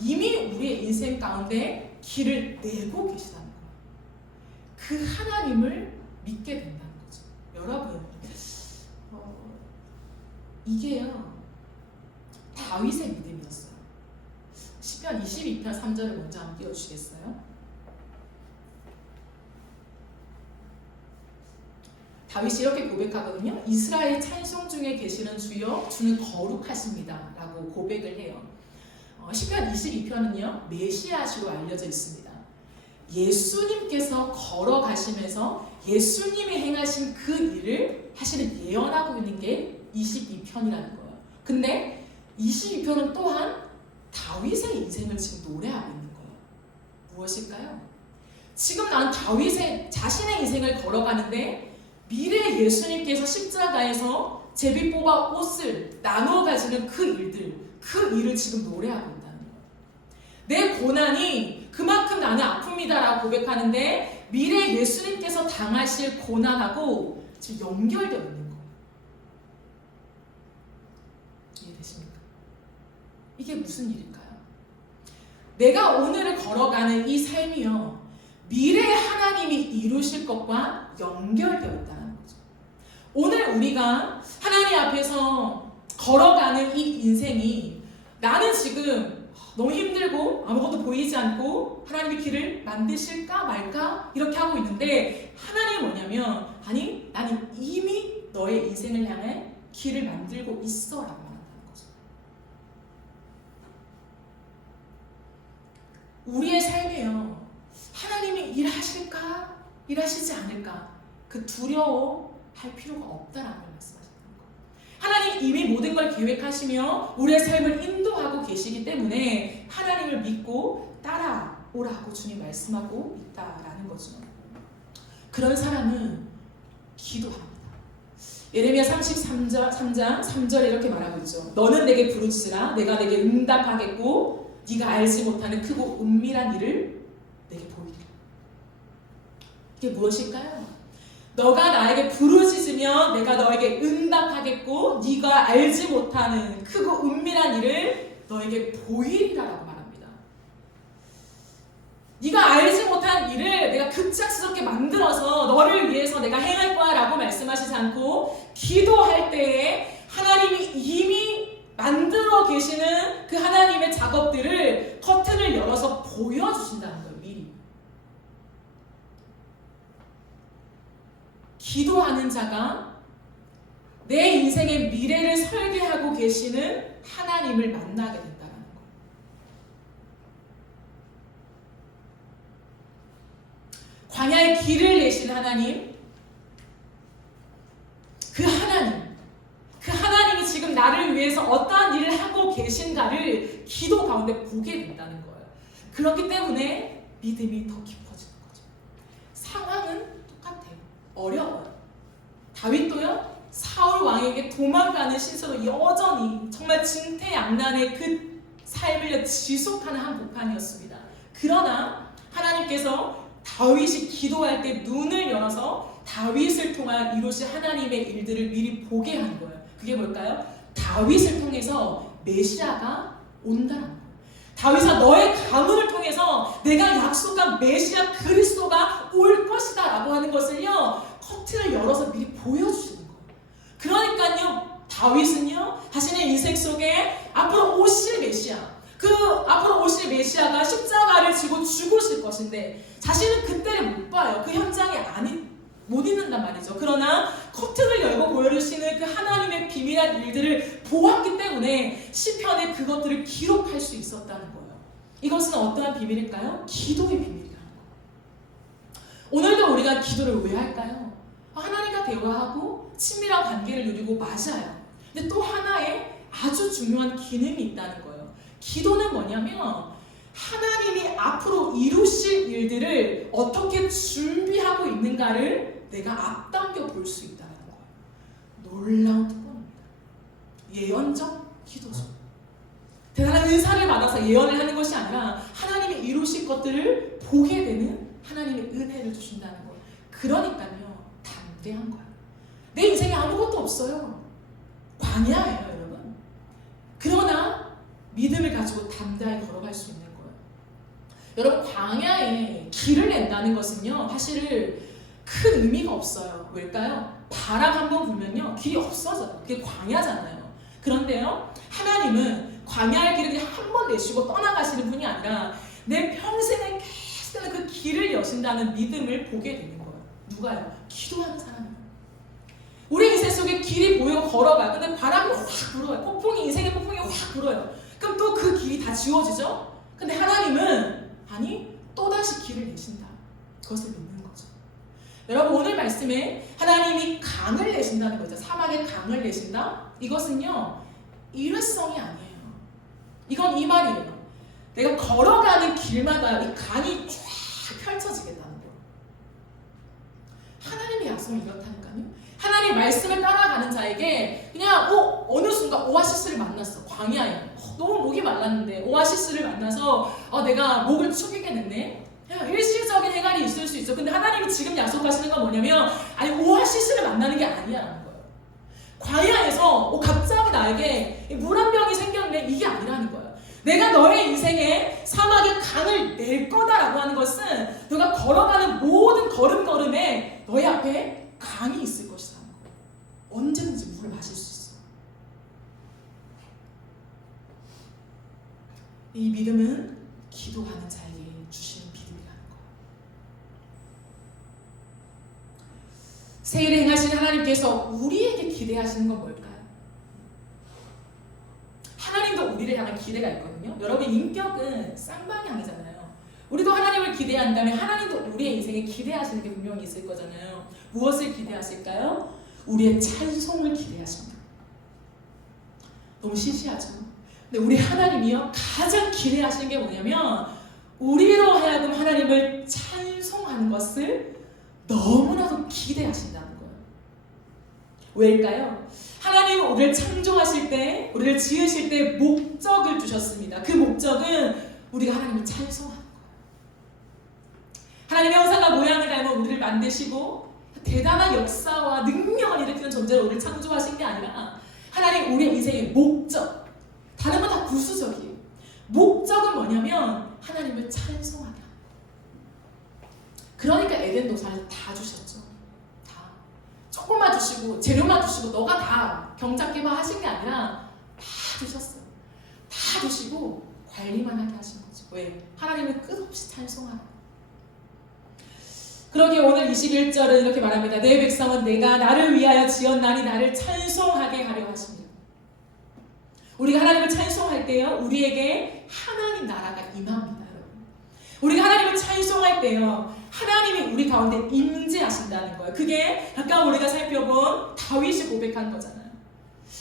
이미 우리의 인생 가운데 길을 내고 계시다는 거예요. 그 하나님을 믿게 된다는 거죠. 여러분 이게요 다윗의 믿음이었어요. 시편 22편 3절을 먼저 한번 띄워주시겠어요? 다윗이 이렇게 고백하거든요. 이스라엘 찬송 중에 계시는 주여 주는 거룩하십니다 라고 고백을 해요. 시편 22편은요 메시아시로 알려져 있습니다. 예수님께서 걸어가시면서 예수님이 행하신 그 일을 사실은 예언하고 있는 게 22편이라는 거예요. 근데 22편은 또한 다윗의 인생을 지금 노래하고 있는 거예요. 무엇일까요? 지금 나는 다윗의 자신의 인생을 걸어가는데 미래 예수님께서 십자가에서 제비 뽑아 옷을 나누어 가지는 그 일을 지금 노래하고 있다는 거예요. 내 고난이 그만큼 나는 아픕니다라고 고백하는데 미래 예수님께서 당하실 고난하고 지금 연결되어 있는 거예요. 이해되십니까? 이게 무슨 일일까요? 내가 오늘을 걸어가는 이 삶이요, 미래에 하나님이 이루실 것과 연결되어 있다는 거죠. 오늘 우리가 하나님 앞에서 걸어가는 이 인생이, 나는 지금 너무 힘들고 아무것도 보이지 않고 하나님의 길을 만드실까 말까 이렇게 하고 있는데, 하나님은 뭐냐면, 아니, 나는 이미 너의 인생을 향해 길을 만들고 있어 라고 말한다는 거죠. 우리의 삶에요, 하나님이 일하실까 일하시지 않을까, 그 두려워할 필요가 없다라는 걸 말씀하시는 거예요. 하나님 이미 모든 걸 계획하시며 우리의 삶을 인도하고 계시기 때문에 하나님을 믿고 따라오라고 주님 말씀하고 있다라는 거죠. 그런 사람은 기도합니다. 예레미야 33장 3절에 이렇게 말하고 있죠. 너는 내게 부르짖으라 내가 내게 응답하겠고 네가 알지 못하는 크고 은밀한 일을 내게 보이리라. 이게 무엇일까요? 너가 나에게 부르짖으면 내가 너에게 응답하겠고 네가 알지 못하는 크고 은밀한 일을 너에게 보이리라라고 말합니다. 네가 알지 못한 일을 내가 급작스럽게 만들어서 너를 위해서 내가 행할 거야 라고 말씀하시지 않고, 기도할 때에 하나님이 이미 만들어 계시는 그 하나님의 작업들을 커튼을 열어서 보여주신다는 거예요. 미리. 기도하는 자가 내 인생의 미래를 설계하고 계시는 하나님을 만나게 된다는 거예요. 광야의 길을 내신 하나님, 그 하나님이 지금 나를 위해서 어떠한 일을 하고 계신가를 기도 가운데 보게 된다는 거예요. 그렇기 때문에 믿음이 더 깊어지는 거죠. 상황은 똑같아요. 어려워요. 다윗도요, 사울 왕에게 도망가는 신세로 여전히 정말 진퇴양난의 그 삶을 지속하는 한복판이었습니다. 그러나 하나님께서 다윗이 기도할 때 눈을 열어서 다윗을 통한 이루신 하나님의 일들을 미리 보게 한 거예요. 그게 뭘까요? 다윗을 통해서 메시아가 온다는 거예요. 다윗아, 너의 가문을 통해서 내가 약속한 메시아 그리스도가 올 것이다 라고 하는 것을요, 커튼을 열어서 미리 보여주시는 거예요. 그러니까요, 다윗은요, 자신의 인생 속에 앞으로 오실 메시아, 그 앞으로 오실 메시아가 십자가를 지고 죽으실 것인데 자신은 그때를 못 봐요. 그 현장에 못 있는단 말이죠. 그러나 커튼을 열고 보여주시는 그 하나님의 비밀한 일들을 보았기 때문에 시편에 그것들을 기록할 수 있었다는 거예요. 이것은 어떠한 비밀일까요? 기도의 비밀이라는 거예요. 오늘도 우리가 기도를 왜 할까요? 하나님과 대화하고 친밀한 관계를 누리고 맞아요. 근데 또 하나의 아주 중요한 기능이 있다는 거예요. 기도는 뭐냐면 하나님이 앞으로 이루실 일들을 어떻게 준비하고 있는가를 내가 앞당겨 볼 수 있다는 거예요. 놀라운 특권입니다. 예언적 기도죠. 대단한 은사를 받아서 예언을 하는 것이 아니라 하나님이 이루실 것들을 보게 되는 하나님의 은혜를 주신다는 거예요. 그러니까요, 담대한 거예요. 내 인생에 아무것도 없어요. 광야예요, 여러분. 그러나 믿음을 가지고 담대하게 걸어갈 수 있는 거예요. 여러분, 광야에 길을 낸다는 것은요, 사실 큰 의미가 없어요. 왜일까요? 바람 한번 불면요, 길이 없어져요. 그게 광야잖아요. 그런데요, 하나님은 광야의 길을 그냥 한 번 내쉬고 떠나가시는 분이 아니라 내 평생에 계속되는 그 길을 여신다는 믿음을 보게 되는 거예요. 누가요? 기도하는 사람이에요. 우리 인생 속에 길이 보이고 걸어가요. 근데 바람이 확 불어요. 인생의 폭풍이 확 불어요. 그럼 또 그 길이 다 지워지죠? 근데 하나님은 또다시 길을 내신다. 그것을 믿는 거죠. 여러분, 오늘 말씀에 하나님이 강을 내신다는 거죠. 사막에 강을 내신다? 이것은요, 일회성이 아니에요. 이건 이 말이에요. 내가 걸어가는 길마다 이 강이 쫙 펼쳐지겠다는 거예요. 하나님의 약속은 이렇다니까요. 하나님 말씀을 따라가는 자에게 그냥 어느 순간 오아시스를 만났어. 광야에 너무 목이 말랐는데 오아시스를 만나서 내가 목을 축이게 됐네. 일시적인 해갈이 있을 수 있어. 근데 하나님이 지금 약속하시는 건 뭐냐면, 오아시스를 만나는 게 아니라는 거예요. 광야에서 갑자기 나에게 물 한 병이 생겼네, 이게 아니라는 거예요. 내가 너의 인생에 사막의 강을 낼 거다라고 하는 것은 너가 걸어가는 모든 걸음걸음에 너의 앞에 강이 있을 것이라는 거예요. 언제든지 물을 마실 수 있어. 이 믿음은 기도하는 자에게 주시는 믿음이라는 거예요. 새 일을 행하신 하나님께서 우리에게 기대하시는 건 뭘까요? 하나님도 우리를 향한 기대가 있거든요. 여러분, 인격은 쌍방향이잖아요. 우리도 하나님을 기대한다면 하나님도 우리의 인생에 기대하시는 게 분명히 있을 거잖아요. 무엇을 기대하실까요? 우리의 찬송을 기대하십니다. 너무 시시하죠? 근데 우리 하나님이요, 가장 기대하시는 게 뭐냐면 우리로 하여금 하나님을 찬송하는 것을 너무나도 기대하신다는 거예요. 왜일까요? 하나님은 우리를 창조하실 때, 우리를 지으실 때 목적을 주셨습니다. 그 목적은 우리가 하나님을 찬송하는 거예요. 하나님의 형상과 모양을 닮아 우리를 만드시고 대단한 역사와 능력을 일으키는 존재로 우리를 창조하신 게 아니라 하나님 우리의 인생의 목적, 다른 건 다 부수적이에요. 목적은 뭐냐면 하나님을 찬송하게 합니다. 그러니까 에덴 동산을 다 주셨죠. 다. 조금만 주시고 재료만 주시고 너가 다 경작개발 하신 게 아니라 다 주셨어요. 다 주시고 관리만 하게 하신 거죠. 왜? 하나님을 끝없이 찬송하라. 그러기에 오늘 21절은 이렇게 말합니다. 내 백성은 내가 나를 위하여 지었나니 나를 찬송하게 하려 하십니다. 우리가 하나님을 찬송할 때요, 우리에게 하나님 나라가 임합니다. 여러분. 우리가 하나님을 찬송할 때요, 하나님이 우리 가운데 임재하신다는 거예요. 그게 아까 우리가 살펴본 다윗이 고백한 거잖아요.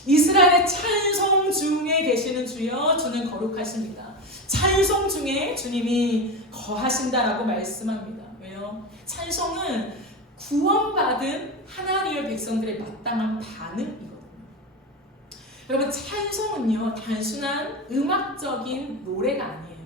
이스라엘의 찬송 중에 계시는 주여, 주는 거룩하십니다. 찬송 중에 주님이 거하신다라고 말씀합니다. 왜요? 찬송은 구원받은 하나님의 백성들의 마땅한 반응이거든요. 여러분, 찬송은요, 단순한 음악적인 노래가 아니에요.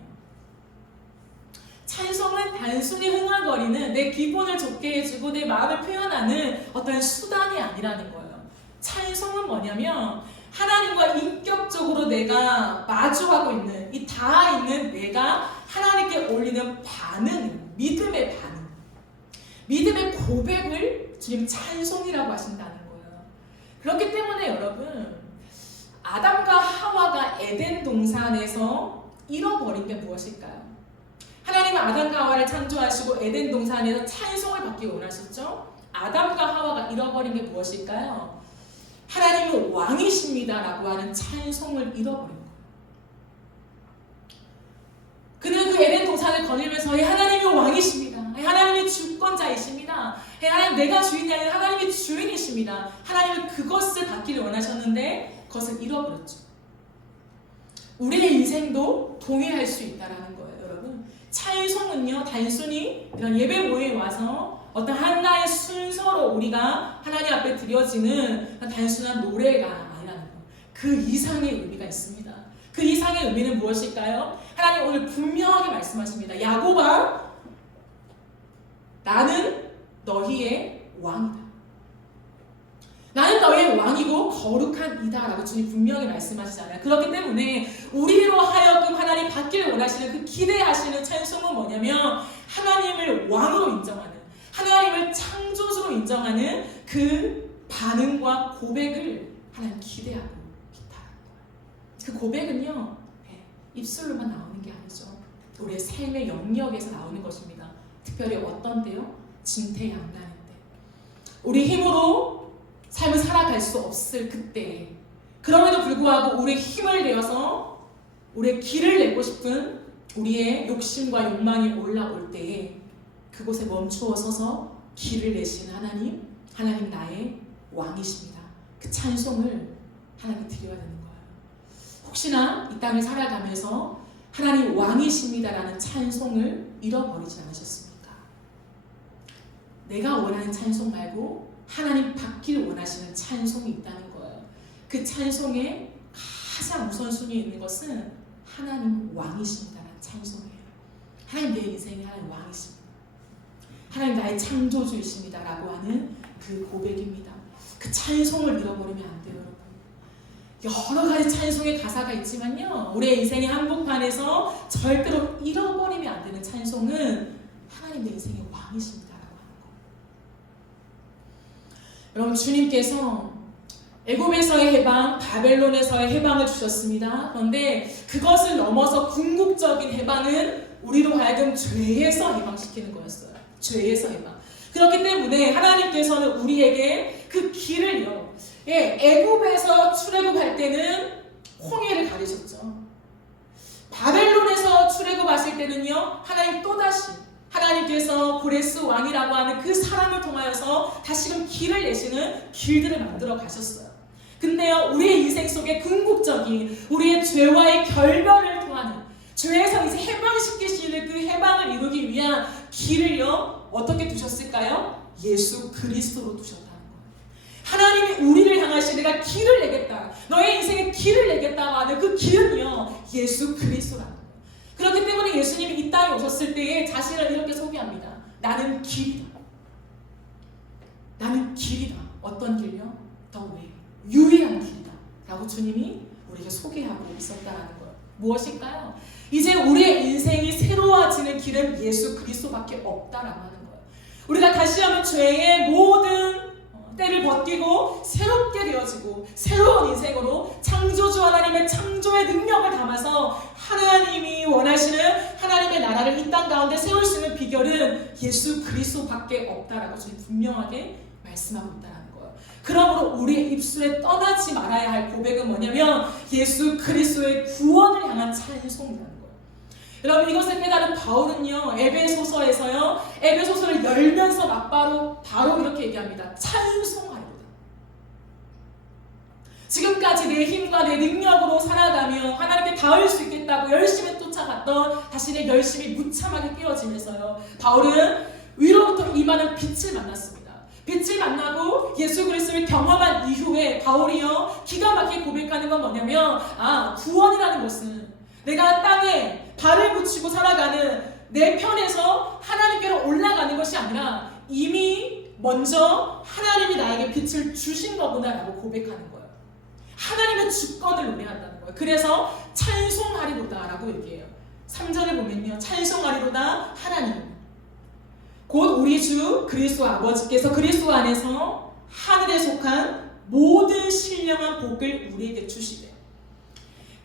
찬송은 단순히 흥얼거리는 내 기분을 좋게 해주고 내 마음을 표현하는 어떤 수단이 아니라는 거예요. 찬송은 뭐냐면 하나님과 인격적으로 내가 마주하고 있는, 이 닿아 있는 내가 하나님께 올리는 반응, 믿음의 반응, 믿음의 고백을 주님 찬송이라고 하신다는 거예요. 그렇기 때문에 여러분, 아담과 하와가 에덴 동산에서 잃어버린 게 무엇일까요? 하나님은 아담과 하와를 창조하시고 에덴 동산에서 찬송을 받기 원하셨죠? 아담과 하와가 잃어버린 게 무엇일까요? 하나님은 왕이십니다라고 하는 찬송을 잃어버린 거예요. 그는 그 에덴 동산을 거닐면서 하나님이 왕이십니다. 하나님이 주권자이십니다. 하나님, 내가 주인이 아니라 하나님이 주인이십니다. 하나님은 그것을 받기를 원하셨는데 그것을 잃어버렸죠. 우리의 인생도 동일할 수 있다는 거예요. 여러분, 찬송은요, 단순히 이런 예배 모임에 와서 어떤 하나의 순서로 우리가 하나님 앞에 드려지는 단순한 노래가 아니라는 거예요. 그 이상의 의미가 있습니다. 그 이상의 의미는 무엇일까요? 하나님 오늘 분명하게 말씀하십니다. 야곱아, 나는 너희의 왕이다. 나는 너희의 왕이고 거룩한 이다 라고 주님 분명히 말씀하시잖아요. 그렇기 때문에 우리로 하여금 하나님 받기를 원하시는 그 기대하시는 찬송은 뭐냐면 하나님을 왕으로 인정하는, 하나님을 창조주로 인정하는 그 반응과 고백을 하나님 기대하고 있다는 거예요. 그 고백은요, 입술로만 나오는 게 아니죠. 우리의 삶의 영역에서 나오는 것입니다. 특별히 어떤 때요? 진퇴양난일 때. 우리 힘으로 삶을 살아갈 수 없을 그때, 그럼에도 불구하고 우리의 힘을 내어서 우리의 길을 내고 싶은 우리의 욕심과 욕망이 올라올 때에 그곳에 멈추어 서서 길을 내신 하나님, 하나님 나의 왕이십니다. 그 찬송을 하나님 드려야 되는 거예요. 혹시나 이 땅을 살아가면서 하나님 왕이십니다라는 찬송을 잃어버리지 않으셨습니까? 내가 원하는 찬송 말고 하나님 받기를 원하시는 찬송이 있다는 거예요. 그 찬송에 가장 우선순위에 있는 것은 하나님 왕이십니다라는 찬송이에요. 하나님 내 인생의 하나님 왕이십니다. 하나님 나의 창조주이십니다라고 하는 그 고백입니다. 그 찬송을 잃어버리면 안 돼요, 여러분. 여러 가지 찬송의 가사가 있지만요, 우리의 인생의 한복판에서 절대로 잃어버리면 안 되는 찬송은 하나님 내 인생의 왕이십니다라고 하는 거예요. 여러분, 주님께서 애굽에서의 해방, 바벨론에서의 해방을 주셨습니다. 그런데 그것을 넘어서 궁극적인 해방은 우리로 하여금 죄에서 해방시키는 거였어요. 죄에서 해방. 그렇기 때문에 하나님께서는 우리에게 그 길을요, 애굽에서 출애굽할 때는 홍해를 가리셨죠. 바벨론에서 출애굽하실 때는요, 하나님 또다시 하나님께서 고레스 왕이라고 하는 그 사람을 통하여서 다시금 길을 내시는 길들을 만들어 가셨어요. 근데요, 우리의 인생 속에 궁극적인 우리의 죄와의 결별을 통하는, 죄에서 이제 해방시키시는 그 해방을 이루기 위한 길을요, 어떻게 두셨을까요? 예수 그리스도로 두셨다는 거예요. 하나님이 우리를 향하시 내가 길을 내겠다, 너의 인생에 길을 내겠다고 하는 그 길은요, 예수 그리스도라는 거예요. 그렇기 때문에 예수님이 이 땅에 오셨을 때에 자신을 이렇게 소개합니다. 나는 길이다. 나는 길이다. 어떤 길이요? The way. 유일한 길이다 라고 주님이 우리에게 소개하고 있었다는 거예요. 무엇일까요? 이제 우리의 인생이 새로워지는 길은 예수 그리스도밖에 없다라고 하는 거예요. 우리가 다시 한번 죄의 모든 때를 벗기고 새롭게 되어지고 새로운 인생으로 창조주 하나님의 창조의 능력을 담아서 하나님이 원하시는 하나님의 나라를 이 땅 가운데 세울 수 있는 비결은 예수 그리스도밖에 없다라고 주님 분명하게 말씀하고 있다는 거예요. 그러므로 우리의 입술에 떠나지 말아야 할 고백은 뭐냐면 예수 그리스도의 구원을 향한 찬송이라는 거예요. 여러분, 이것을 깨달은 바울은요, 에베소서를 열면서 바로 이렇게 얘기합니다. 찬송하리로다. 지금까지 내 힘과 내 능력으로 살아가며 하나님께 닿을 수 있겠다고 열심히 쫓아갔던 자신의 열심이 무참하게 깨어지면서요, 바울은 위로부터 임하는 빛을 만났습니다. 빛을 만나고 예수 그리스도를 경험한 이후에 바울이요, 기가 막히게 고백하는 건 뭐냐면, 구원이라는 것은 내가 땅에 발을 붙이고 살아가는 내 편에서 하나님께로 올라가는 것이 아니라 이미 먼저 하나님이 나에게 빛을 주신 거구나라고 고백하는 거예요. 하나님의 주권을 노래한다는 거예요. 그래서 찬송하리로다라고 얘기해요. 3절을 보면요, 찬송하리로다 하나님 곧 우리 주 그리스도 아버지께서 그리스도 안에서 하늘에 속한 모든 신령한 복을 우리에게 주시되.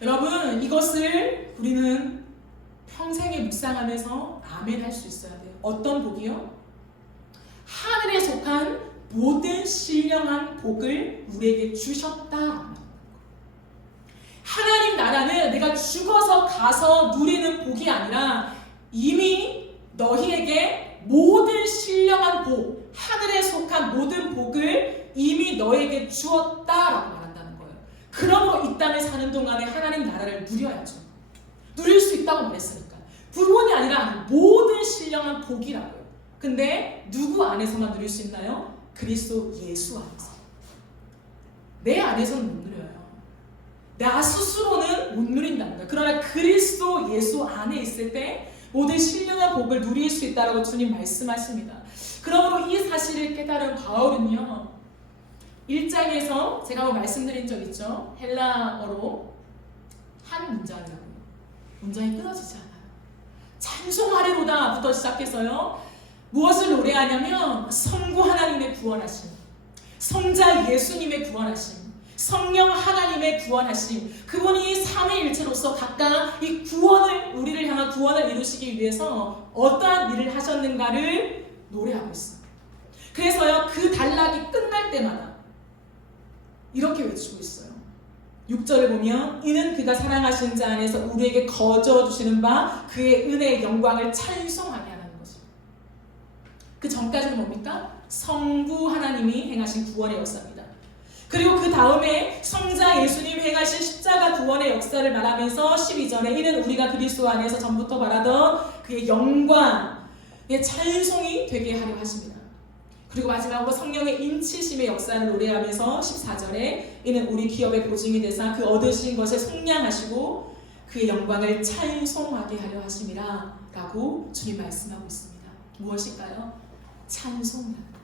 여러분, 이것을 우리는 평생에 묵상하면서 아멘 할 수 있어야 돼요. 어떤 복이요? 하늘에 속한 모든 신령한 복을 우리에게 주셨다. 하나님 나라는 내가 죽어서 가서 누리는 복이 아니라 이미 너희에게 모든 신령한 복, 하늘에 속한 모든 복을 이미 너에게 주었다라고 말한다는 거예요. 그러므로 이 땅을 사는 동안에 하나님 나라를 누려야죠. 누릴 수 있다고 말했으니까. 부분이 아니라 모든 신령한 복이라고요. 근데 누구 안에서만 누릴 수 있나요? 그리스도 예수 안에서. 내 안에서는 못 누려요. 나 스스로는 못 누린다는 거예요. 그러나 그리스도 예수 안에 있을 때 모든 신령한 복을 누릴 수 있다라고 주님 말씀하십니다. 그러므로 이 사실을 깨달은 바울은요, 1장에서 제가 한번 말씀드린 적 있죠. 헬라어로 한 문장이라고요. 문장이 끊어지지 않아요. 찬송하리로다부터 시작해서요, 무엇을 노래하냐면 성부 하나님의 구원하심, 성자 예수님의 구원하심, 성령 하나님의 구원하심, 그분이 삼위일체로서 각각 이 구원을, 우리를 향한 구원을 이루시기 위해서 어떠한 일을 하셨는가를 노래하고 있어요. 그래서요, 그 단락이 끝날 때마다 이렇게 외치고 있어요. 6절을 보면 이는 그가 사랑하신 자 안에서 우리에게 거저주시는 바 그의 은혜의 영광을 찬송하게 하는 것입니다. 그 전까지는 뭡니까? 성부 하나님이 행하신 구원의 역사입니다. 그리고 그 다음에 성자 예수님 행하신 십자가 구원의 역사를 말하면서 12절에 이는 우리가 그리스도 안에서 전부터 바라던 그의 영광의 찬송이 되게 하려 하십니다. 그리고 마지막으로 성령의 인치심의 역사를 노래하면서 14절에 이는 우리 기업의 보증이 되사 그 얻으신 것에 속량하시고 그의 영광을 찬송하게 하려 하심이라 라고 주님 말씀하고 있습니다. 무엇일까요? 찬송이라는 거예요.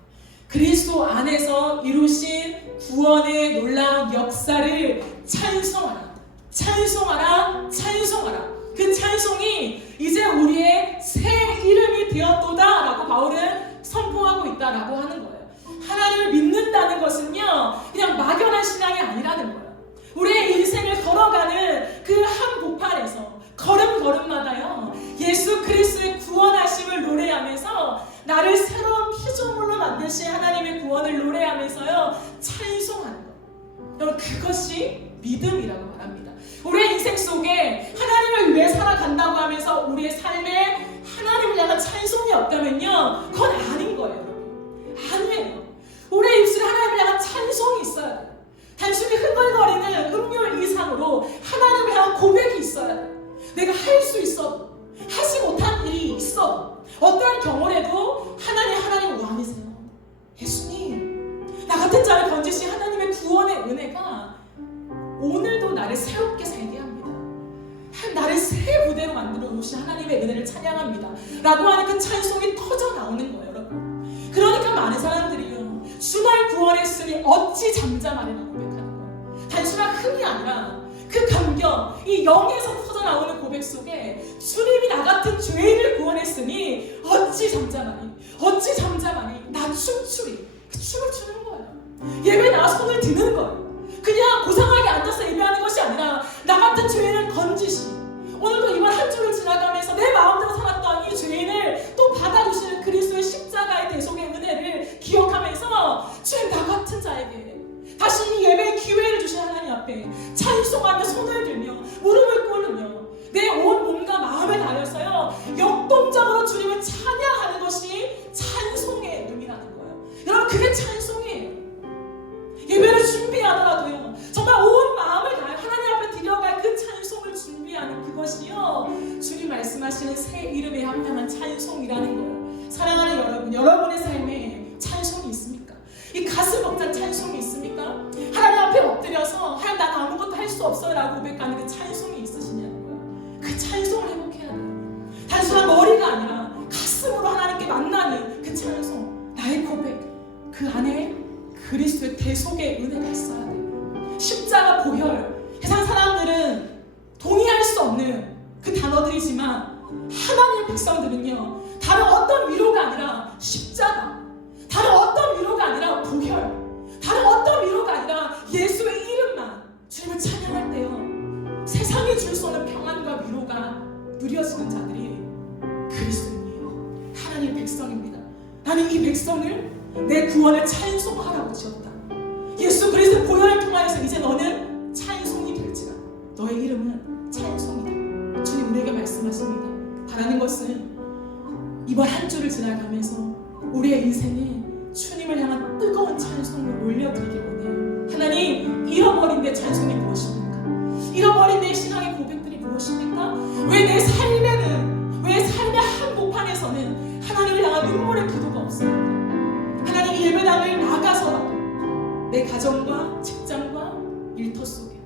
그리스도 안에서 이루신 구원의 놀라운 역사를 찬송하라, 찬송하라, 찬송하라. 그 찬송이 이제 우리의 새 이름이 되었도다 라고 바울은 선포하고 있다라고 하는 거예요. 하나님을 믿는다는 것은요, 그냥 막연한 신앙이 아니라는 거예요. 우리의 인생을 걸어가는 그 한복판에서 걸음걸음마다요, 예수 그리스도의 구원하심을 노래하면서 나를 새로운 피조물로 만드신 하나님의 구원을 노래하면서요 찬송하는 것, 여러분, 그것이 믿음이라고 말합니다. 우리의 인생 속에 하나님을 위해 살아간다고 하면서 우리의 삶에 하나님을 향한 찬송이 없다면요, 그건 아닌 거예요. 여러분, 아니에요. 우리의 입술에 하나님을 향한 찬송이 있어야 돼요. 단순히 흥얼거리는 음률 이상으로 하나님을 향한 고백이 있어야 돼요. 내가 할 수 있어도, 하지 못한 일이 있어도, 어떠한 경우라도 하나님 왕이세요. 예수님, 나 같은 자를 건지신 하나님의 구원의 은혜가 오늘도 나를 새롭게 살게 합니다. 나를 새 부대로 만들어 놓으신 하나님의 은혜를 찬양합니다 라고 하는 그 찬송이 터져 나오는 거예요, 여러분. 그러니까 많은 사람들이요, 주날 구원했으니 어찌 잠잠하리라고 고백하는 거예요. 단순한 흥이 아니라 그 감격, 이 영에서 터져나오는 고백 속에 주님이 나 같은 죄인을 구원했으니 어찌 잠잠하니, 어찌 잠잠하니, 나 춤추리. 그 춤을 추는 거예요. 예배 나와 손을 드는 거예요. 그냥 고상하게 앉아서 예배하는 것이 아니라 나 같은 죄인을 건지시, 오늘도 이번 한 주를 지나가면서 내 마음대로 살았던 이 죄인을 또 받아주시는 그리스도의 십자가의 대속의 은혜를 기억하면서 주님, 나 같은 자에게 다시 이 예배의 기회를 주신 하나님 앞에 찬송하며 손을 들며 무릎을 꿇으며 내 온 몸과 마음을 다해서요 역동적으로 주님을 찬양하는 것이 찬송의 의미라는 거예요. 여러분, 그게 찬송이에요. 예배를 준비하더라도요, 정말 온 마음을 다해 하나님 앞에 드려갈 그 찬송을 준비하는 그것이요, 주님 말씀하시는 새 이름에 합당한 찬송이라는 거예요. 사랑하는 여러분, 여러분의 삶에 찬송이 있습니까? 이 가슴 벅찬 찬송이 있습니까? 하나님 앞에 엎드려서 하나님, 난 아무것도 할 수 없어요 라고 고백하는 그 찬송이 있으시냐는 거예요. 그 찬송을 회복해야 돼요. 단순한 머리가 아니라 가슴으로 하나님께 만나는 그 찬송, 나의 고백, 그 안에 그리스도의 대속의 은혜가 있어야 돼요. 십자가, 보혈, 세상 사람들은 동의할 수 없는 그 단어들이지만 하나님의 백성들은요, 다른 어떤 위로가 아니라 십자가, 다른 어떤 위로가 아니라 보혈, 다른 어떤 위로가 아니라 예수의 이름만 주님을 찬양할 때요, 세상이 줄 수 없는 평안과 위로가 누려지는 자들이 그리스도인이에요. 하나님의 백성입니다. 나는 이 백성을 내 구원을 찬송하라고 지었다. 예수 그리스도의 보혈을 통하여서 이제 너는 찬송이 될지라. 너의 이름은 찬송이다. 주님 우리에게 말씀하십니다. 바라는 것은 이번 한 주를 지나가면서 우리의 인생에 주님을 향한 뜨거운 찬송을 올려드리길 원해요. 하나님, 잃어버린 내 찬송이 무엇입니까? 잃어버린 내 신앙의 고백들이 무엇입니까? 왜 내 삶에는, 왜 삶의 한복판에서는 하나님을 향한 눈물의 기도가 없습니까? 하나님, 예배당을 나가서라도 내 가정과 직장과 일터 속에,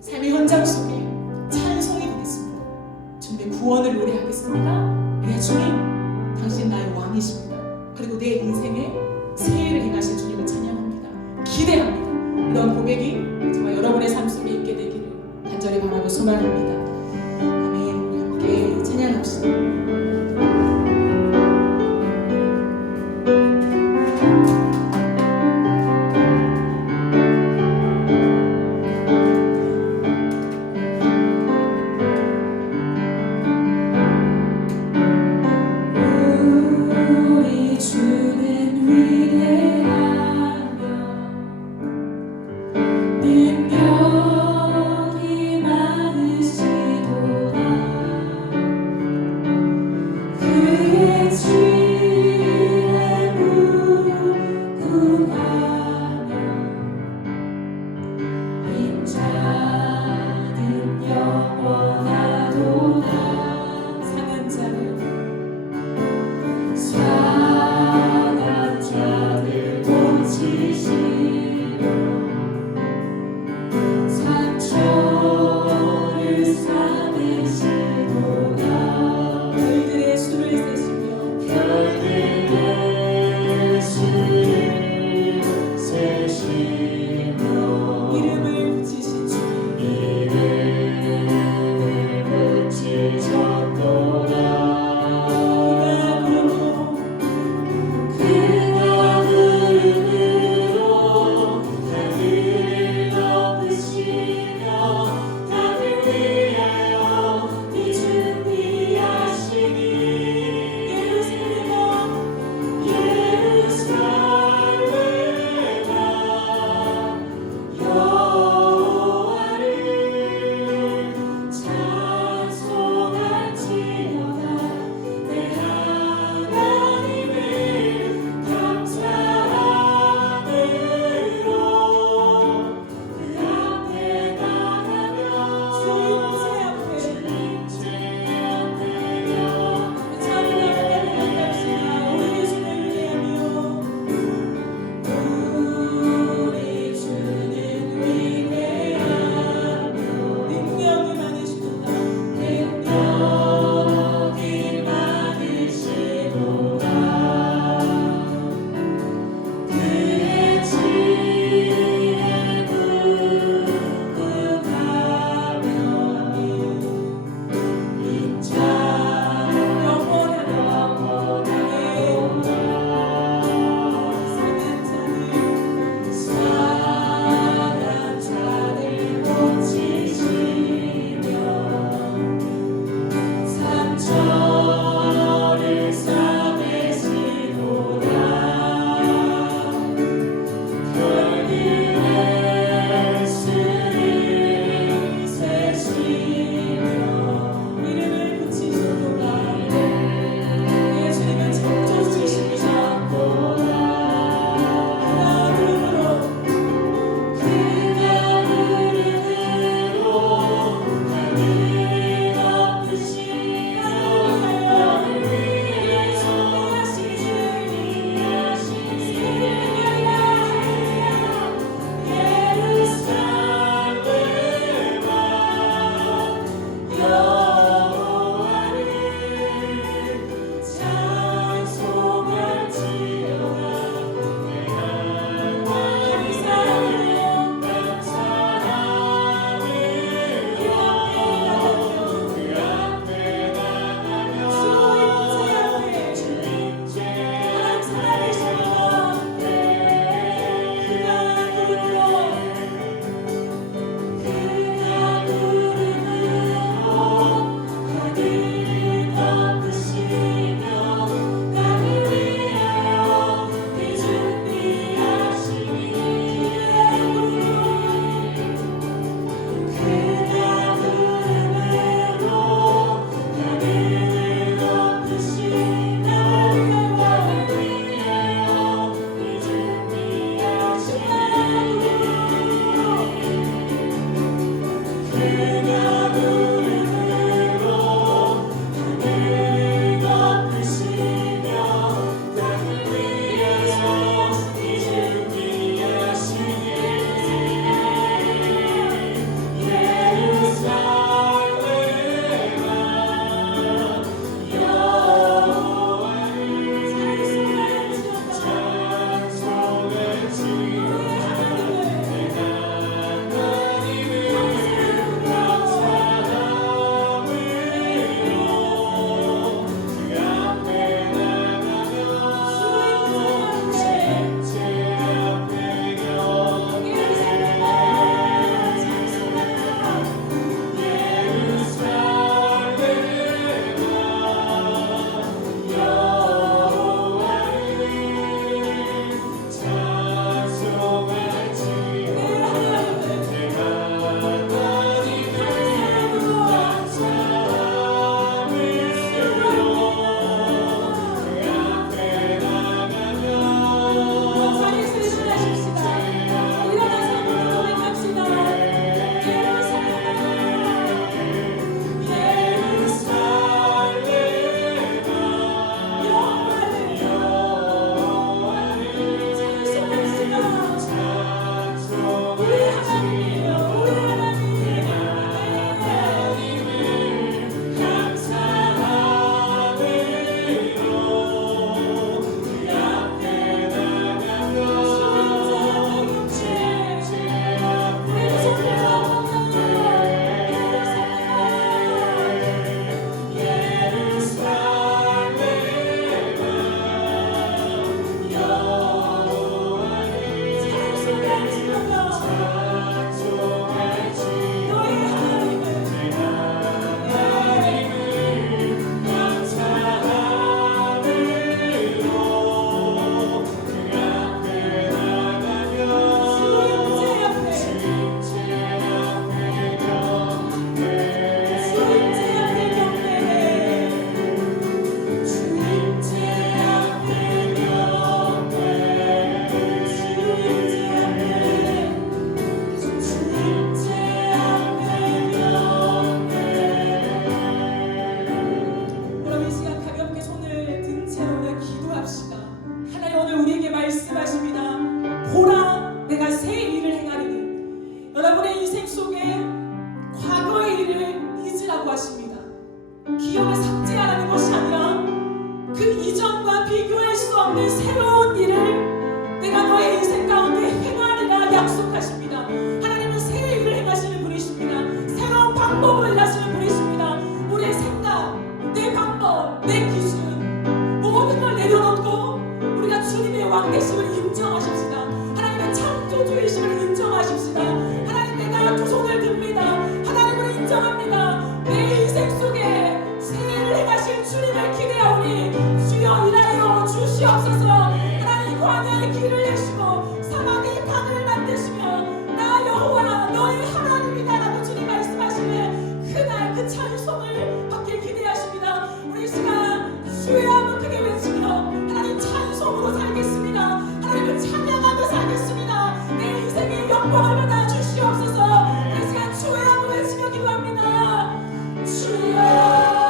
삶의 현장 속에 찬송이 되겠습니다. 주님의 구원을 노래하겠습니다. 네, 주님, 당신 나의 왕이십니다. 그리고 내 인생에 새해를 행하실 주님을 찬양합니다. 기대합니다. 이런 고백이 정말 여러분의 삶 속에 있게 되기를 간절히 바라고 소망합니다. 아멘. 우리 함께 찬양합시다. 능력이 많으신 기억을 삭제하라는 것이 아니라 그 이전과 비교할 수 없는 새로운 일을 내가 너의 인생 가운데 행하리라 약속하십니다. 하나님은 새 일을 행하시는 분이십니다. 새로운 방법으로 일하시는 분이십니다. 우리의 생각, 내 방법, 내 기준 모든 걸 내려놓고 우리가 주님의 왕 되심을 인정하십시다. 하나님의 창조주이심을 인정하십시다. 하나님, 내가 두 손을 듭니다. 하나님을 인정합니다. 내 인생 속에 새 일을 행하실 주님을 기대하오니 주여 일하여 주시옵소서. 하나님, 광야의 길을 내시고 사막의 강을 만드시며 나 여호와 너의 하나님이다라고 주님 말씀하시는 그날 그 찬송을 받길 기대하십니다. 우리 이 시간 주여 한번 크게 외치며 하나님 찬송으로 살겠습니다. 하나님을 찬양하며 살겠습니다. 내 인생의 영광을 받아 주시옵소서. 이 시간 주여 한번 외치며 기도합니다. 주여.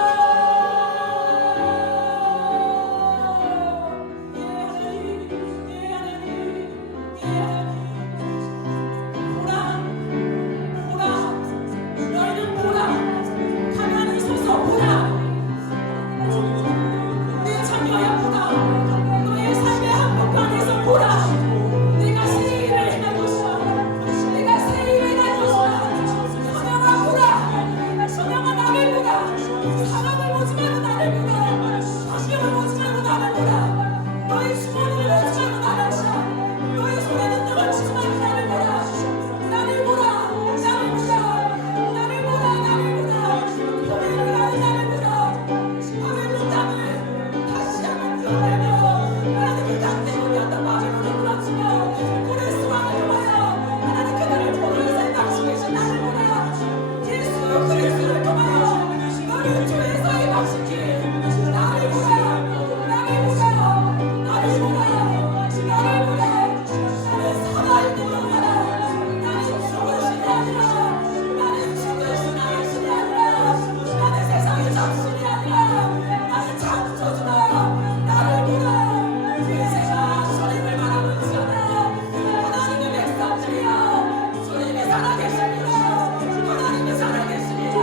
하나님이 살아계십니다.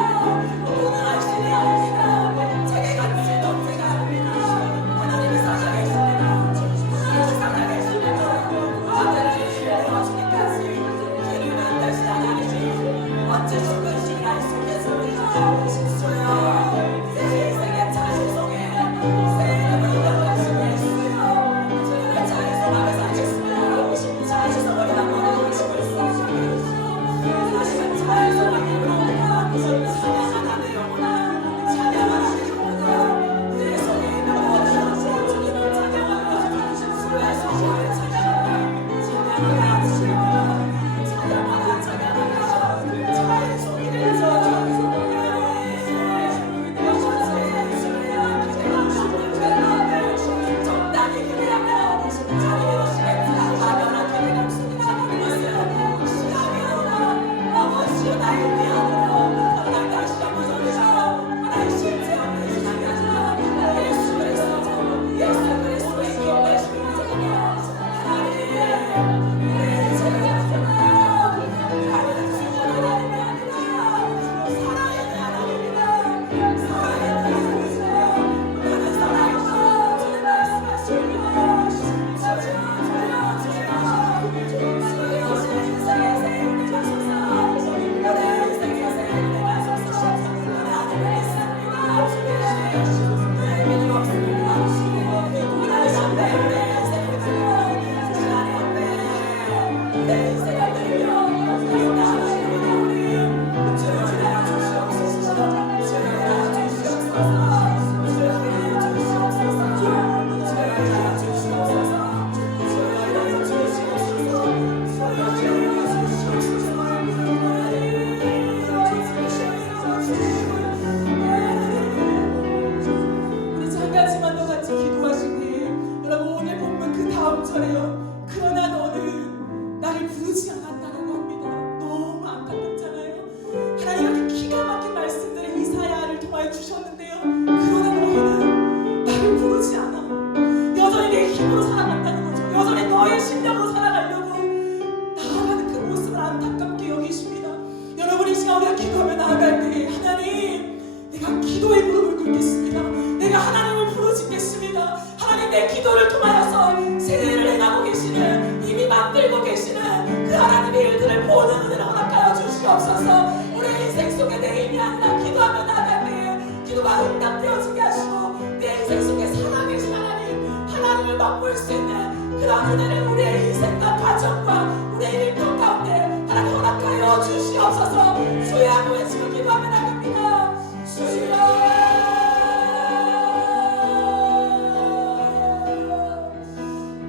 기도의 무릎을 꿇겠습니다. 내가 하나님을 부르짖겠습니다. 하나님, 내 기도를 통하여서 세례를 행하고 계시는, 이미 만들고 계시는 그 하나님의 일들을 보는 은혜를 허락하여 주시옵소서. 우리의 인생 속에 내 힘이 아니라 기도하며 나갈 때에 기도가 응답되어지게 하시고, 내 인생 속에 살아계신 하나님을 맛볼 수 있는 그런 은혜를 우리의 인생과 가정과 우리의 일터 가운데 하나님 허락하여 주시옵소서. 주의 한 외치고 기도하며 나갑니다. 주여,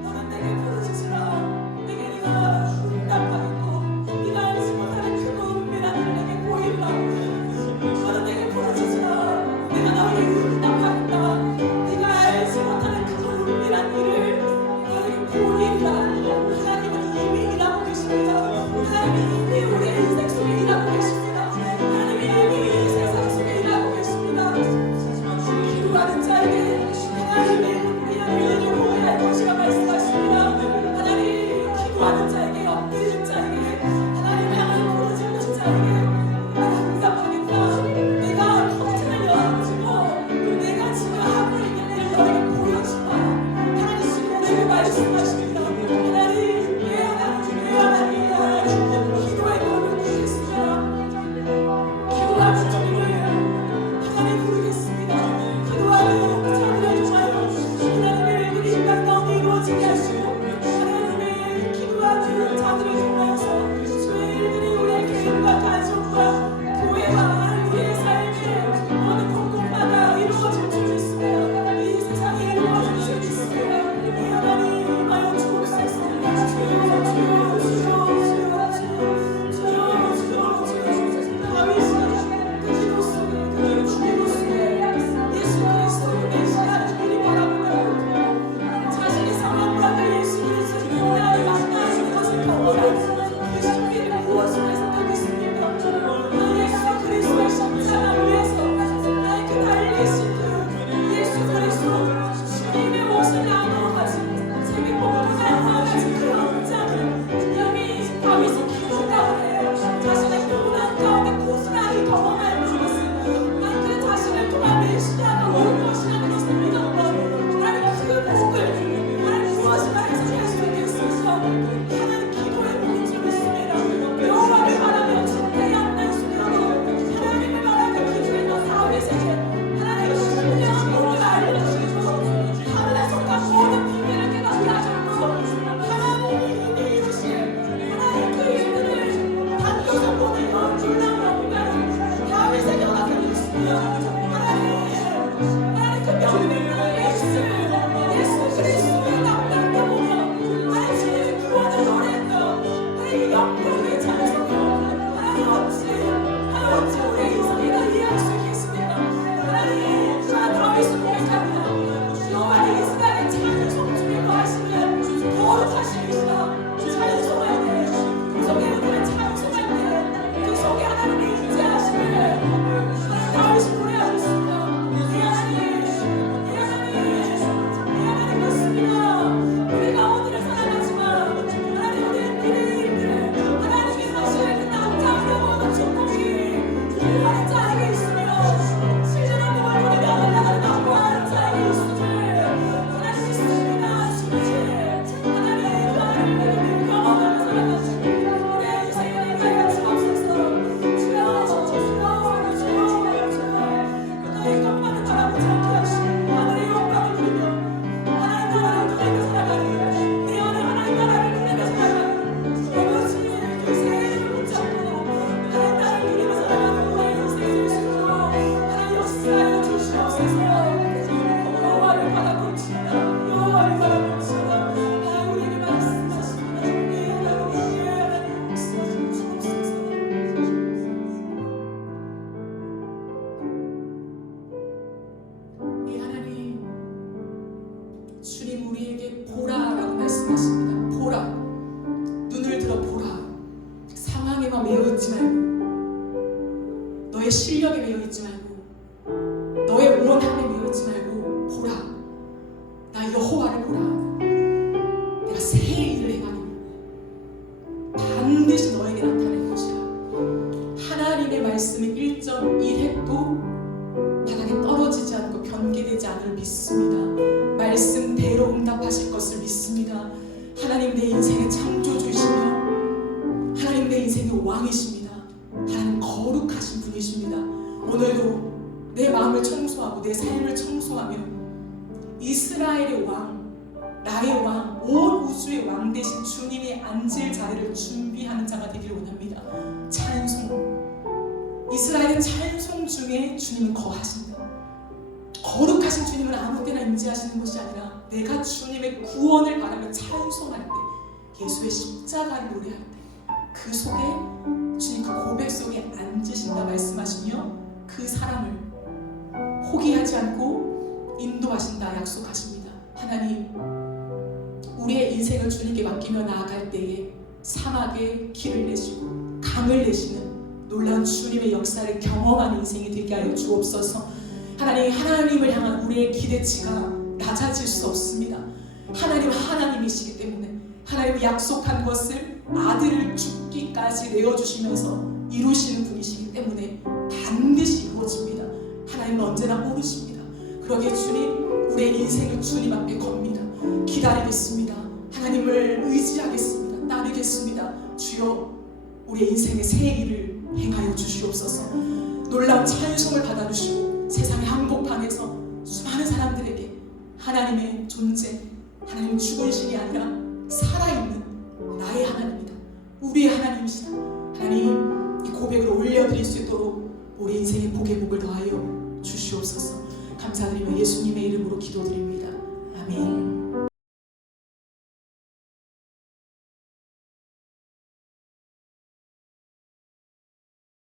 너는 내게 부르짖으라. 내게 네가 응답하겠고 네가 알지 못하는 크고 은밀한 일을 내게 보이리라. 너는 내게 부르짖으라. 내가 너에게 응답하겠다. 네가 알지 못하는 크고 은밀한 일을 너에게 보이리라. 하나님은 이미 일하고 계십니다. 하나님이 이미 우리의 인생 속에 일하고 계십니다. 하나님이 이미 이 세상 속에 일하고 계십니다. 기도하는 자에게 하나님의 은밀한 일을 보게 할 것이라 말씀하십니다. 하나님, 기도하는 자에게, 엎드리는 자에게, 하나님의 향을 부르짖는 자에게 내가 응답하겠다. 내가 터전을 열어주고 내가 지금 번개되지 않을 믿습니다. 말씀대로 응답하실 것을 믿습니다. 하나님 내 인생의 창조주이시며 하나님 내 인생의 왕이십니다. 하나님 거룩하신 분이십니다. 오늘도 내 마음을 청소하고 내 삶을 청소하며 이스라엘의 왕, 나의 왕, 온 우주의 왕 대신 주님이 앉을 자리를 준비하는 자가 되기를 원합니다. 찬송, 이스라엘은 찬송 중에 주님은 거하신다. 거룩하신 주님은 아무 때나 임재하시는 것이 아니라 내가 주님의 구원을 바라며 찬송할 때, 예수의 십자가를 노래할 때 그 속에 주님 그 고백 속에 앉으신다 말씀하시며 그 사람을 포기하지 않고 인도하신다 약속하십니다. 하나님, 우리의 인생을 주님께 맡기며 나아갈 때에 사막에 길을 내시고 강을 내시는 놀라운 주님의 역사를 경험하는 인생이 되게 하여 주옵소서. 하나님, 하나님을 향한 우리의 기대치가 낮아질 수 없습니다. 하나님 하나님이시기 때문에 하나님이 약속한 것을 아들을 죽기까지 내어주시면서 이루시는 분이시기 때문에 반드시 이루어집니다. 하나님은 언제나 모르십니다. 그러기에 주님, 우리의 인생을 주님 앞에 겁니다. 기다리겠습니다. 하나님을 의지하겠습니다. 따르겠습니다. 주여, 우리의 인생의 새 일을 행하여 주시옵소서. 놀라운 찬송을 받아주시고 세상의 한복판에서 수많은 사람들에게 하나님의 존재, 하나님은 죽은 신이 아니라 살아있는 나의 하나님이다, 우리의 하나님이시다. 하나님, 이 고백을 올려드릴 수 있도록 우리 인생의 복의 복을 더하여 주시옵소서. 감사드리며 예수님의 이름으로 기도드립니다. 아멘.